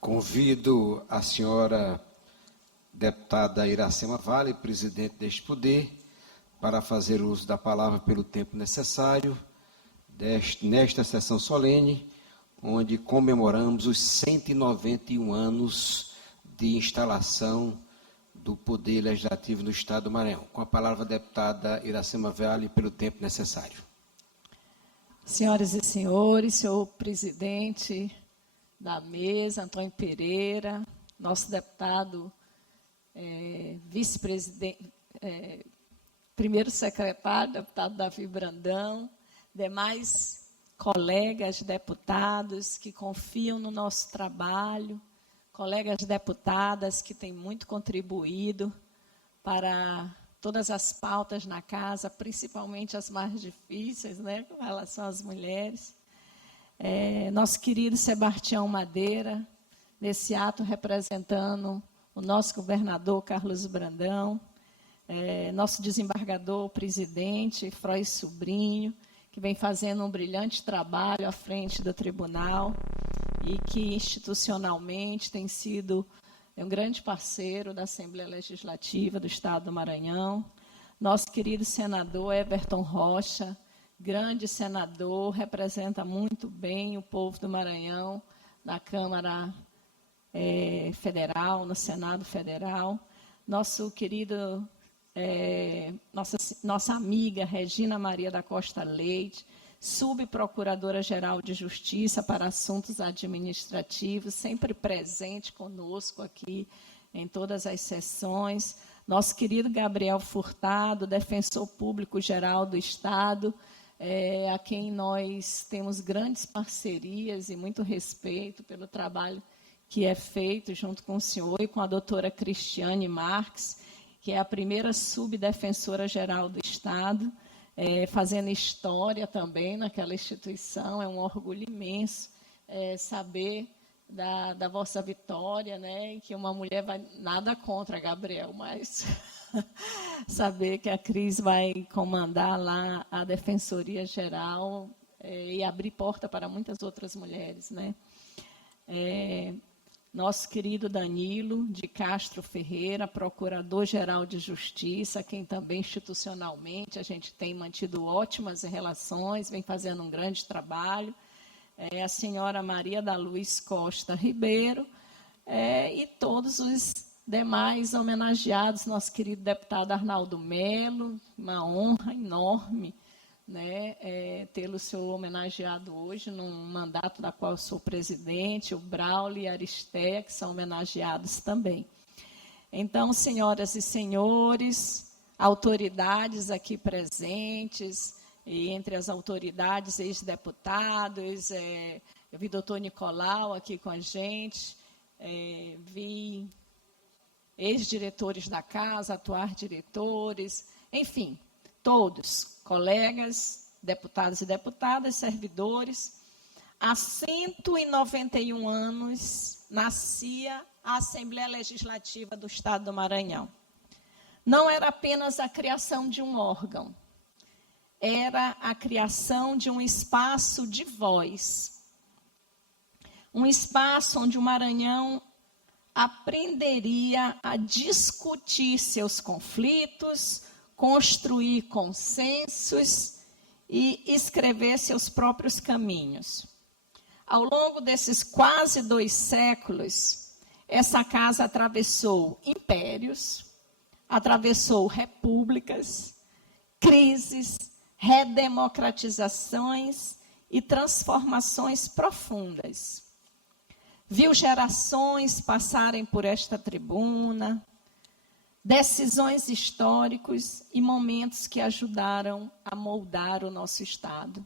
Convido a senhora deputada Iracema Vale, presidente deste poder, para fazer uso da palavra pelo tempo necessário nesta sessão solene, onde comemoramos os 191 anos de instalação do Poder Legislativo no Estado do Maranhão. Com a palavra, a deputada Iracema Vale, pelo tempo necessário. Senhoras e senhores, senhor presidente da mesa, Antônio Pereira, nosso deputado vice-presidente, primeiro secretário, deputado Davi Brandão, demais colegas deputados que confiam no nosso trabalho, colegas deputadas que têm muito contribuído para todas as pautas na casa, principalmente as mais difíceis, né, com relação às mulheres. Nosso querido Sebastião Madeira, nesse ato representando o nosso governador Carlos Brandão, nosso desembargador, presidente, Frois Sobrinho, que vem fazendo um brilhante trabalho à frente do tribunal e que institucionalmente tem sido um grande parceiro da Assembleia Legislativa do Estado do Maranhão. Nosso querido senador Everton Rocha, grande senador, representa muito bem o povo do Maranhão na Câmara Federal, no Senado Federal. Nosso querido, nossa amiga Regina Maria da Costa Leite, subprocuradora-geral de Justiça para Assuntos Administrativos, sempre presente conosco aqui em todas as sessões. Nosso querido Gabriel Furtado, defensor público-geral do Estado, a quem nós temos grandes parcerias e muito respeito pelo trabalho que é feito junto com o senhor e com a doutora Cristiane Marques, que é a primeira subdefensora-geral do Estado, fazendo história também naquela instituição. É um orgulho imenso saber da vossa vitória, né? Que uma mulher vai... Nada contra, Gabriel, mas saber que a Cris vai comandar lá a Defensoria Geral e abrir porta para muitas outras mulheres, né? Nosso querido Danilo de Castro Ferreira, Procurador-Geral de Justiça, quem também institucionalmente a gente tem mantido ótimas relações, vem fazendo um grande trabalho. A senhora Maria da Luz Costa Ribeiro e todos os demais homenageados, nosso querido deputado Arnaldo Melo, uma honra enorme, né, tê-lo senhor homenageado hoje, num mandato da qual eu sou presidente, o Braulio e a Aristéia, que são homenageados também. Então, senhoras e senhores, autoridades aqui presentes, e entre as autoridades, ex-deputados, eu vi o doutor Nicolau aqui com a gente, vi ex-diretores da casa, atuais diretores, enfim, todos, colegas, deputados e deputadas, servidores. Há 191 anos nascia a Assembleia Legislativa do Estado do Maranhão. Não era apenas a criação de um órgão, era a criação de um espaço de voz, um espaço onde o Maranhão aprenderia a discutir seus conflitos, construir consensos e escrever seus próprios caminhos. Ao longo desses quase 2 séculos, essa casa atravessou impérios, atravessou repúblicas, crises, redemocratizações e transformações profundas. Viu gerações passarem por esta tribuna, decisões históricos e momentos que ajudaram a moldar o nosso Estado.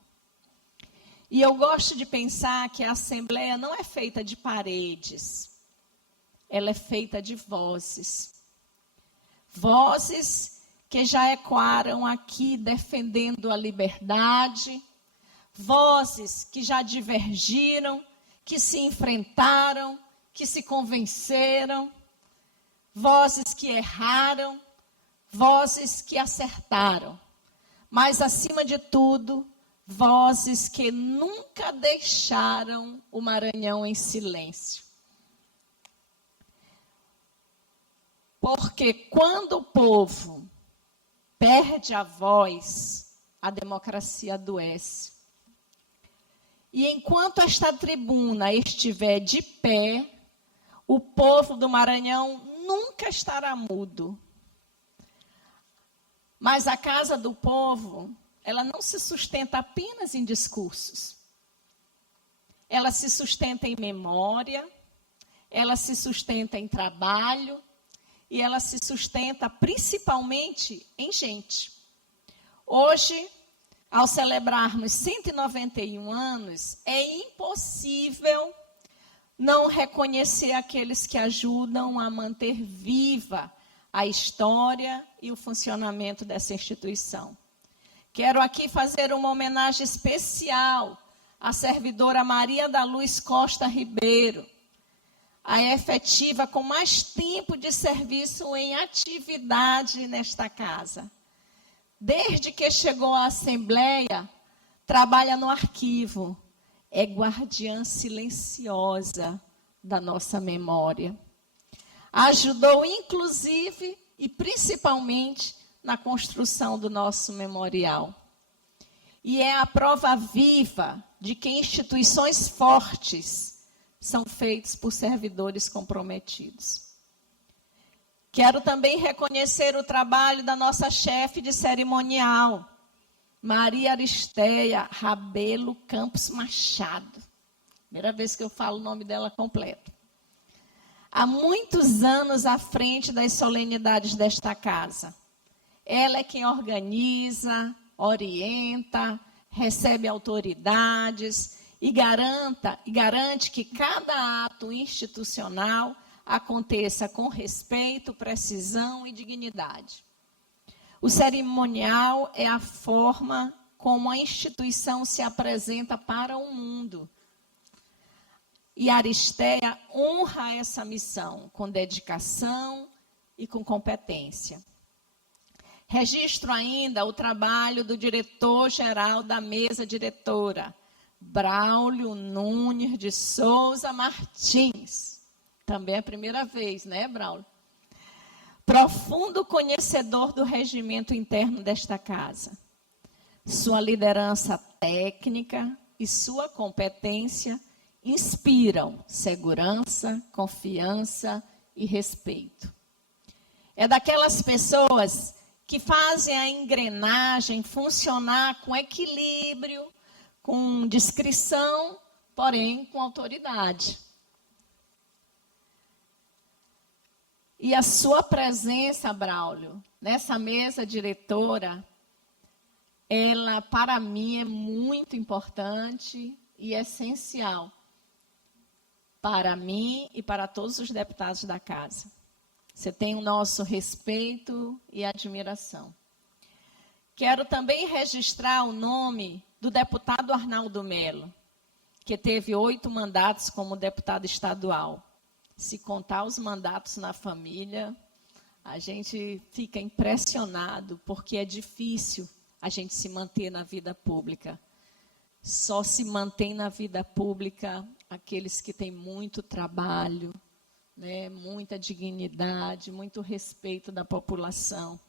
E eu gosto de pensar que a Assembleia não é feita de paredes, ela é feita de vozes. Vozes que já ecoaram aqui defendendo a liberdade, vozes que já divergiram, que se enfrentaram, que se convenceram, vozes que erraram, vozes que acertaram, mas, acima de tudo, vozes que nunca deixaram o Maranhão em silêncio. Porque quando o povo perde a voz, a democracia adoece. E enquanto esta tribuna estiver de pé, o povo do Maranhão nunca estará mudo. Mas a Casa do Povo, ela não se sustenta apenas em discursos. Ela se sustenta em memória, ela se sustenta em trabalho e ela se sustenta principalmente em gente. Hoje, ao celebrarmos 191 anos, é impossível não reconhecer aqueles que ajudam a manter viva a história e o funcionamento dessa instituição. Quero aqui fazer uma homenagem especial à servidora Maria da Luz Costa Ribeiro, a efetiva com mais tempo de serviço em atividade nesta casa. Desde que chegou à Assembleia, trabalha no arquivo, é guardiã silenciosa da nossa memória. Ajudou, inclusive, e principalmente, na construção do nosso memorial. E é a prova viva de que instituições fortes são feitas por servidores comprometidos. Quero também reconhecer o trabalho da nossa chefe de cerimonial, Maria Aristeia Rabelo Campos Machado. Primeira vez que eu falo o nome dela completo. Há muitos anos à frente das solenidades desta casa. Ela é quem organiza, orienta, recebe autoridades e garante que cada ato institucional aconteça com respeito, precisão e dignidade. O cerimonial é a forma como a instituição se apresenta para o mundo. E Aristeia honra essa missão com dedicação e com competência. Registro ainda o trabalho do diretor-geral da mesa diretora, Braulio Nunes de Souza Martins. Também é a primeira vez, né, Braulio? Profundo conhecedor do regimento interno desta casa. Sua liderança técnica e sua competência inspiram segurança, confiança e respeito. É daquelas pessoas que fazem a engrenagem funcionar com equilíbrio, com discrição, porém com autoridade. E a sua presença, Braulio, nessa mesa diretora, ela, para mim, é muito importante e essencial para mim e para todos os deputados da casa. Você tem o nosso respeito e admiração. Quero também registrar o nome do deputado Arnaldo Melo, que teve 8 mandatos como deputado estadual. Se contar os mandatos na família, a gente fica impressionado, porque é difícil a gente se manter na vida pública. Só se mantém na vida pública aqueles que têm muito trabalho, né, muita dignidade, muito respeito da população.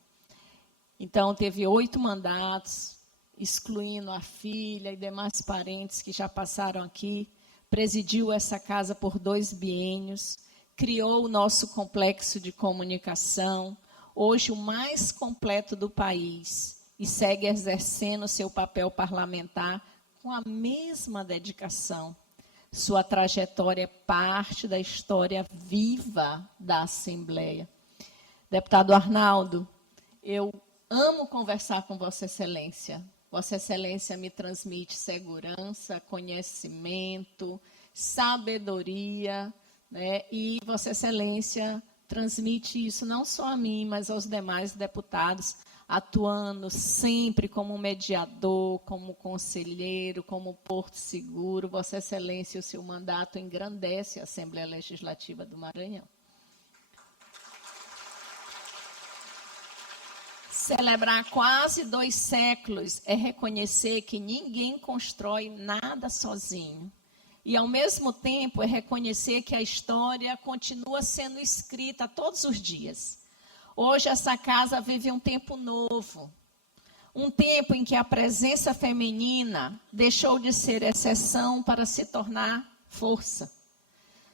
Então, teve 8 mandatos, excluindo a filha e demais parentes que já passaram aqui. Presidiu essa casa por 2 biênios, criou o nosso complexo de comunicação, hoje o mais completo do país, e segue exercendo seu papel parlamentar com a mesma dedicação. Sua trajetória é parte da história viva da Assembleia. Deputado Arnaldo, eu amo conversar com Vossa Excelência. Vossa Excelência me transmite segurança, conhecimento, sabedoria, né? E Vossa Excelência transmite isso não só a mim, mas aos demais deputados, atuando sempre como mediador, como conselheiro, como porto seguro. Vossa Excelência, o seu mandato engrandece a Assembleia Legislativa do Maranhão. Celebrar quase 2 séculos é reconhecer que ninguém constrói nada sozinho. E, ao mesmo tempo, é reconhecer que a história continua sendo escrita todos os dias. Hoje, essa casa vive um tempo novo. Um tempo em que a presença feminina deixou de ser exceção para se tornar força.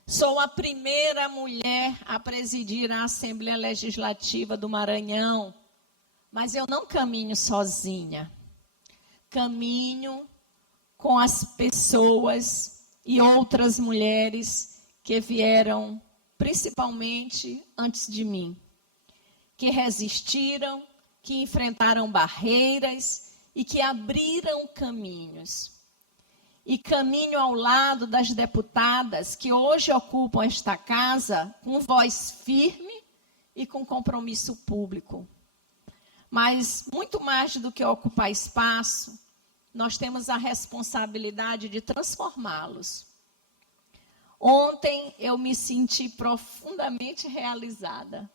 Sou a primeira mulher a presidir a Assembleia Legislativa do Maranhão, mas eu não caminho sozinha. Caminho com as pessoas e outras mulheres que vieram, principalmente antes de mim, que resistiram, que enfrentaram barreiras e que abriram caminhos. E caminho ao lado das deputadas que hoje ocupam esta casa com voz firme e com compromisso público. Mas, muito mais do que ocupar espaço, nós temos a responsabilidade de transformá-los. Ontem eu me senti profundamente realizada,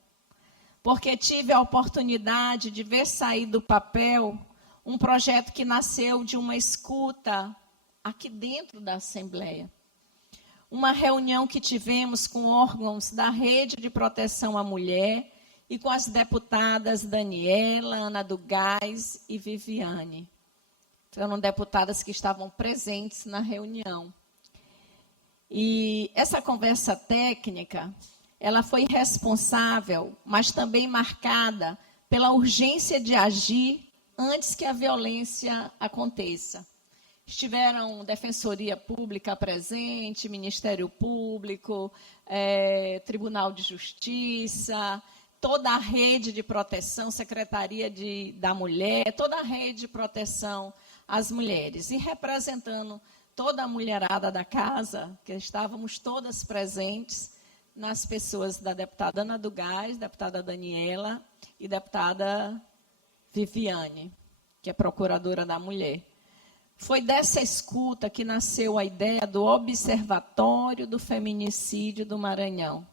porque tive a oportunidade de ver sair do papel um projeto que nasceu de uma escuta aqui dentro da Assembleia. Uma reunião que tivemos com órgãos da Rede de Proteção à Mulher e com as deputadas Daniela, Ana do Gás e Viviane. Foram deputadas que estavam presentes na reunião. E essa conversa técnica, ela foi responsável, mas também marcada pela urgência de agir antes que a violência aconteça. Estiveram Defensoria Pública presente, Ministério Público, Tribunal de Justiça, toda a rede de proteção, Secretaria da Mulher, toda a rede de proteção às mulheres. E representando toda a mulherada da casa, que estávamos todas presentes, nas pessoas da deputada Ana do Gás, deputada Daniela e deputada Viviane, que é procuradora da mulher. Foi dessa escuta que nasceu a ideia do Observatório do Feminicídio do Maranhão.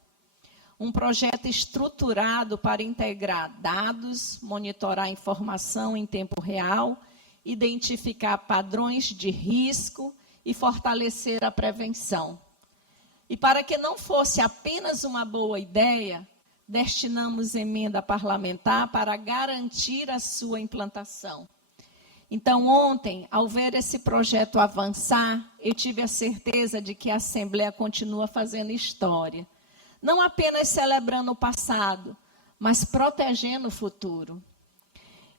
Um projeto estruturado para integrar dados, monitorar informação em tempo real, identificar padrões de risco e fortalecer a prevenção. E para que não fosse apenas uma boa ideia, destinamos emenda parlamentar para garantir a sua implantação. Então, ontem, ao ver esse projeto avançar, eu tive a certeza de que a Assembleia continua fazendo história. Não apenas celebrando o passado, mas protegendo o futuro.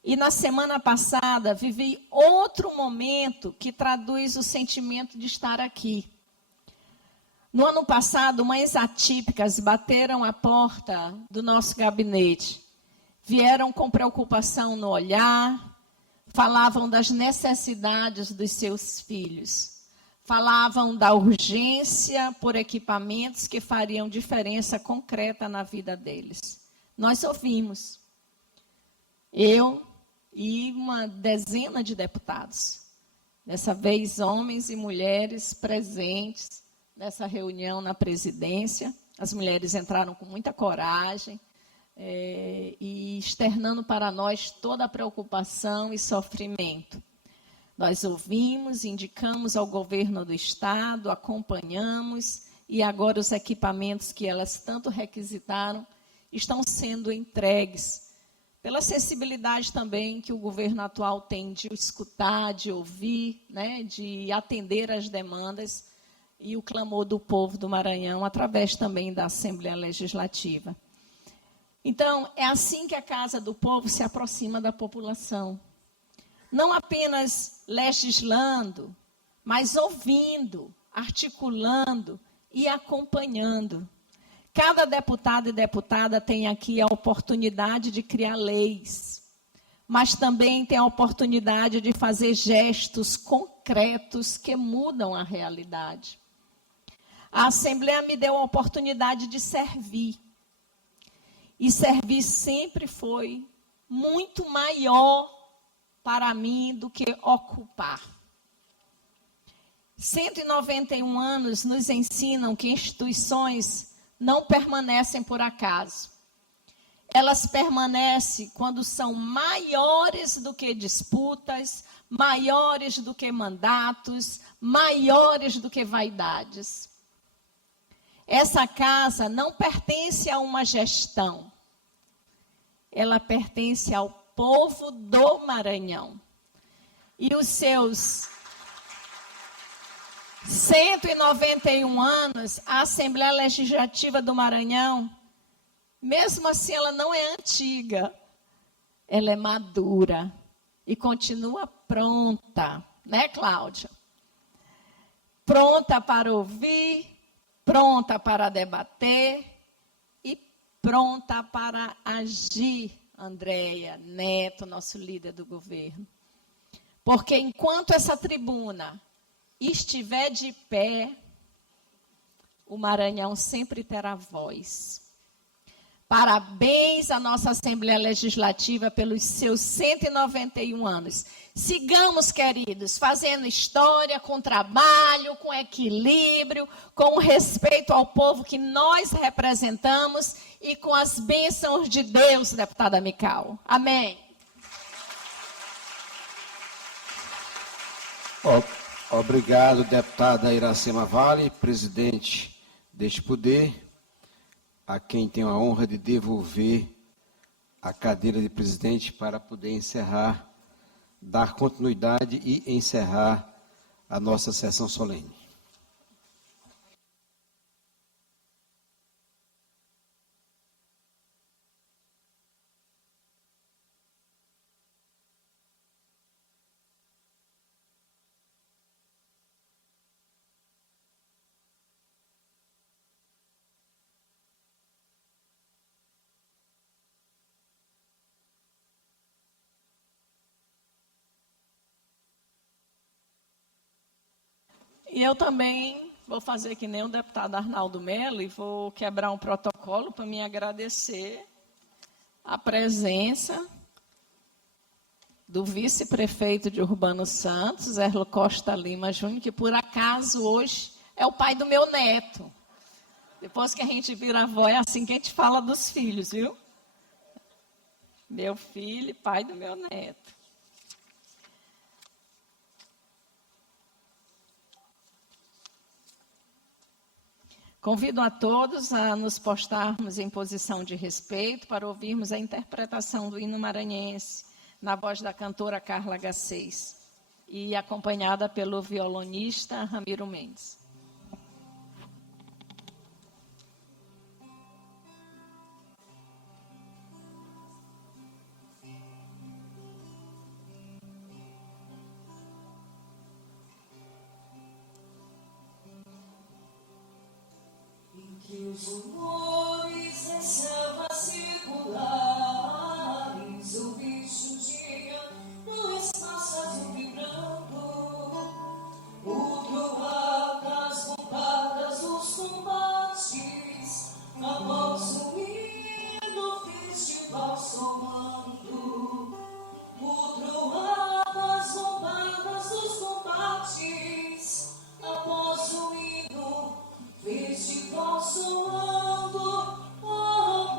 E na semana passada, vivi outro momento que traduz o sentimento de estar aqui. No ano passado, mães atípicas bateram a porta do nosso gabinete. Vieram com preocupação no olhar, falavam das necessidades dos seus filhos. Falavam da urgência por equipamentos que fariam diferença concreta na vida deles. Nós ouvimos. Eu e uma dezena de deputados. Dessa vez, homens e mulheres presentes nessa reunião na presidência. As mulheres entraram com muita coragem e externando para nós toda a preocupação e sofrimento. Nós ouvimos, indicamos ao governo do Estado, acompanhamos, e agora os equipamentos que elas tanto requisitaram estão sendo entregues. Pela sensibilidade também que o governo atual tem de escutar, de ouvir, né, de atender às demandas e o clamor do povo do Maranhão, através também da Assembleia Legislativa. Então, é assim que a Casa do Povo se aproxima da população. não apenas legislando, mas ouvindo, articulando e acompanhando. Cada deputado e deputada tem aqui a oportunidade de criar leis, mas também tem a oportunidade de fazer gestos concretos que mudam a realidade. A Assembleia me deu a oportunidade de servir. E servir sempre foi muito maior para mim do que ocupar. 191 anos nos ensinam que instituições não permanecem por acaso. Elas permanecem quando são maiores do que disputas, maiores do que mandatos, maiores do que vaidades. Essa casa não pertence a uma gestão. Ela pertence ao povo do Maranhão. E os seus 191 anos, a Assembleia Legislativa do Maranhão, mesmo assim ela não é antiga, ela é madura e continua pronta, né, Cláudia? Pronta para ouvir, pronta para debater e pronta para agir, Andréia Neto, nosso líder do governo. Porque enquanto essa tribuna estiver de pé, o Maranhão sempre terá voz. Parabéns à nossa Assembleia Legislativa pelos seus 191 anos. Sigamos, queridos, fazendo história com trabalho, com equilíbrio, com respeito ao povo que nós representamos e com as bênçãos de Deus, deputada Mical. Amém. Obrigado, deputada Iracema Vale, presidente deste poder, a quem tenho a honra de devolver a cadeira de presidente para poder encerrar, dar continuidade e encerrar a nossa sessão solene. E eu também vou fazer que nem o deputado Arnaldo Melo e vou quebrar um protocolo para me agradecer a presença do vice-prefeito de Urbano Santos, Erlo Costa Lima Júnior, que por acaso hoje é o pai do meu neto. Depois que a gente vira avó, é assim que a gente fala dos filhos, viu? Meu filho, pai do meu neto. Convido a todos a nos postarmos em posição de respeito para ouvirmos a interpretação do hino maranhense na voz da cantora Carla H6 e acompanhada pelo violonista Ramiro Mendes. Que os rumores em selva circulares, o bicho dia no espaço azul vibrando, o troar das bombadas dos combates, após o hino festival somando, o troar das bombadas dos combates, após o hino festival soando, oh,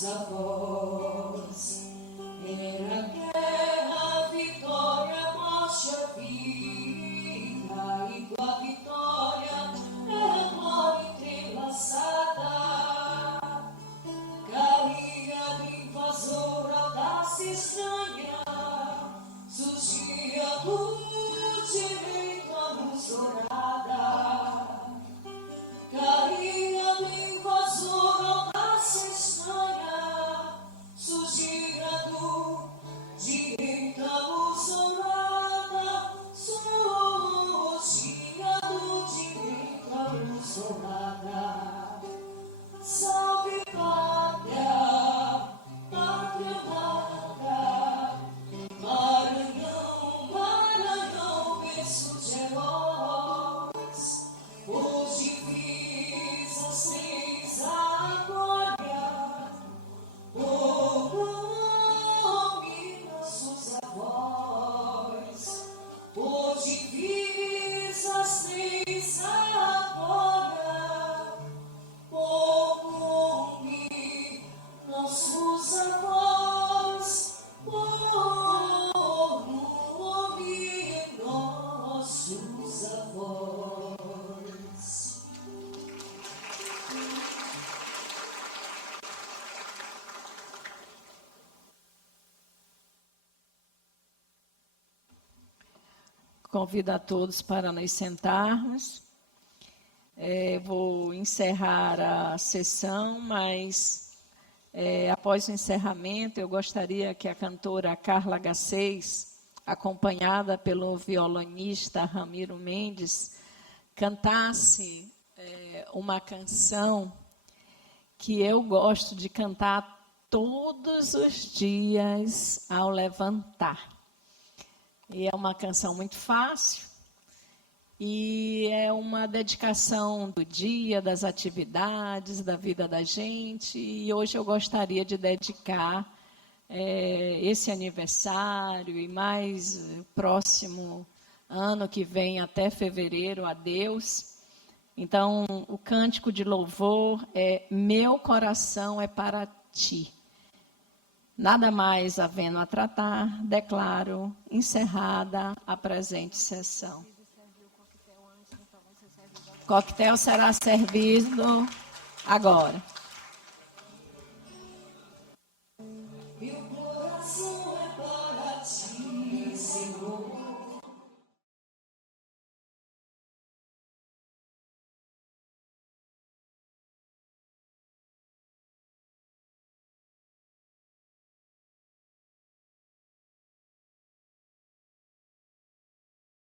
nossos avós. Era guerra, vitória, morte, a vida, e com a vitória era a glória entrelaçada. Caía invasora, audácia estranha, surgia do direito a luz dourada. Caía invasora, audácia estranha, surgia do direito a luz dourada. Surgia do direito a luz dourada. Salve pátria, pátria amada, Maranhão, Maranhão, berço de heróis, por divisas tens a glória, por nome nossos avós, por divisas tens a glória, por nome nossos avós, por nome nossos avós. Convido a todos para nos sentarmos. Vou encerrar a sessão, mas após o encerramento, eu gostaria que a cantora Carla H6, acompanhada pelo violonista Ramiro Mendes, cantasse uma canção que eu gosto de cantar todos os dias ao levantar. E é uma canção muito fácil, e é uma dedicação do dia, das atividades, da vida da gente. E hoje eu gostaria de dedicar esse aniversário e mais próximo ano que vem até fevereiro a Deus. Então, o cântico de louvor é Meu Coração é para Ti. Nada mais havendo a tratar, declaro encerrada a presente sessão. O coquetel será servido agora.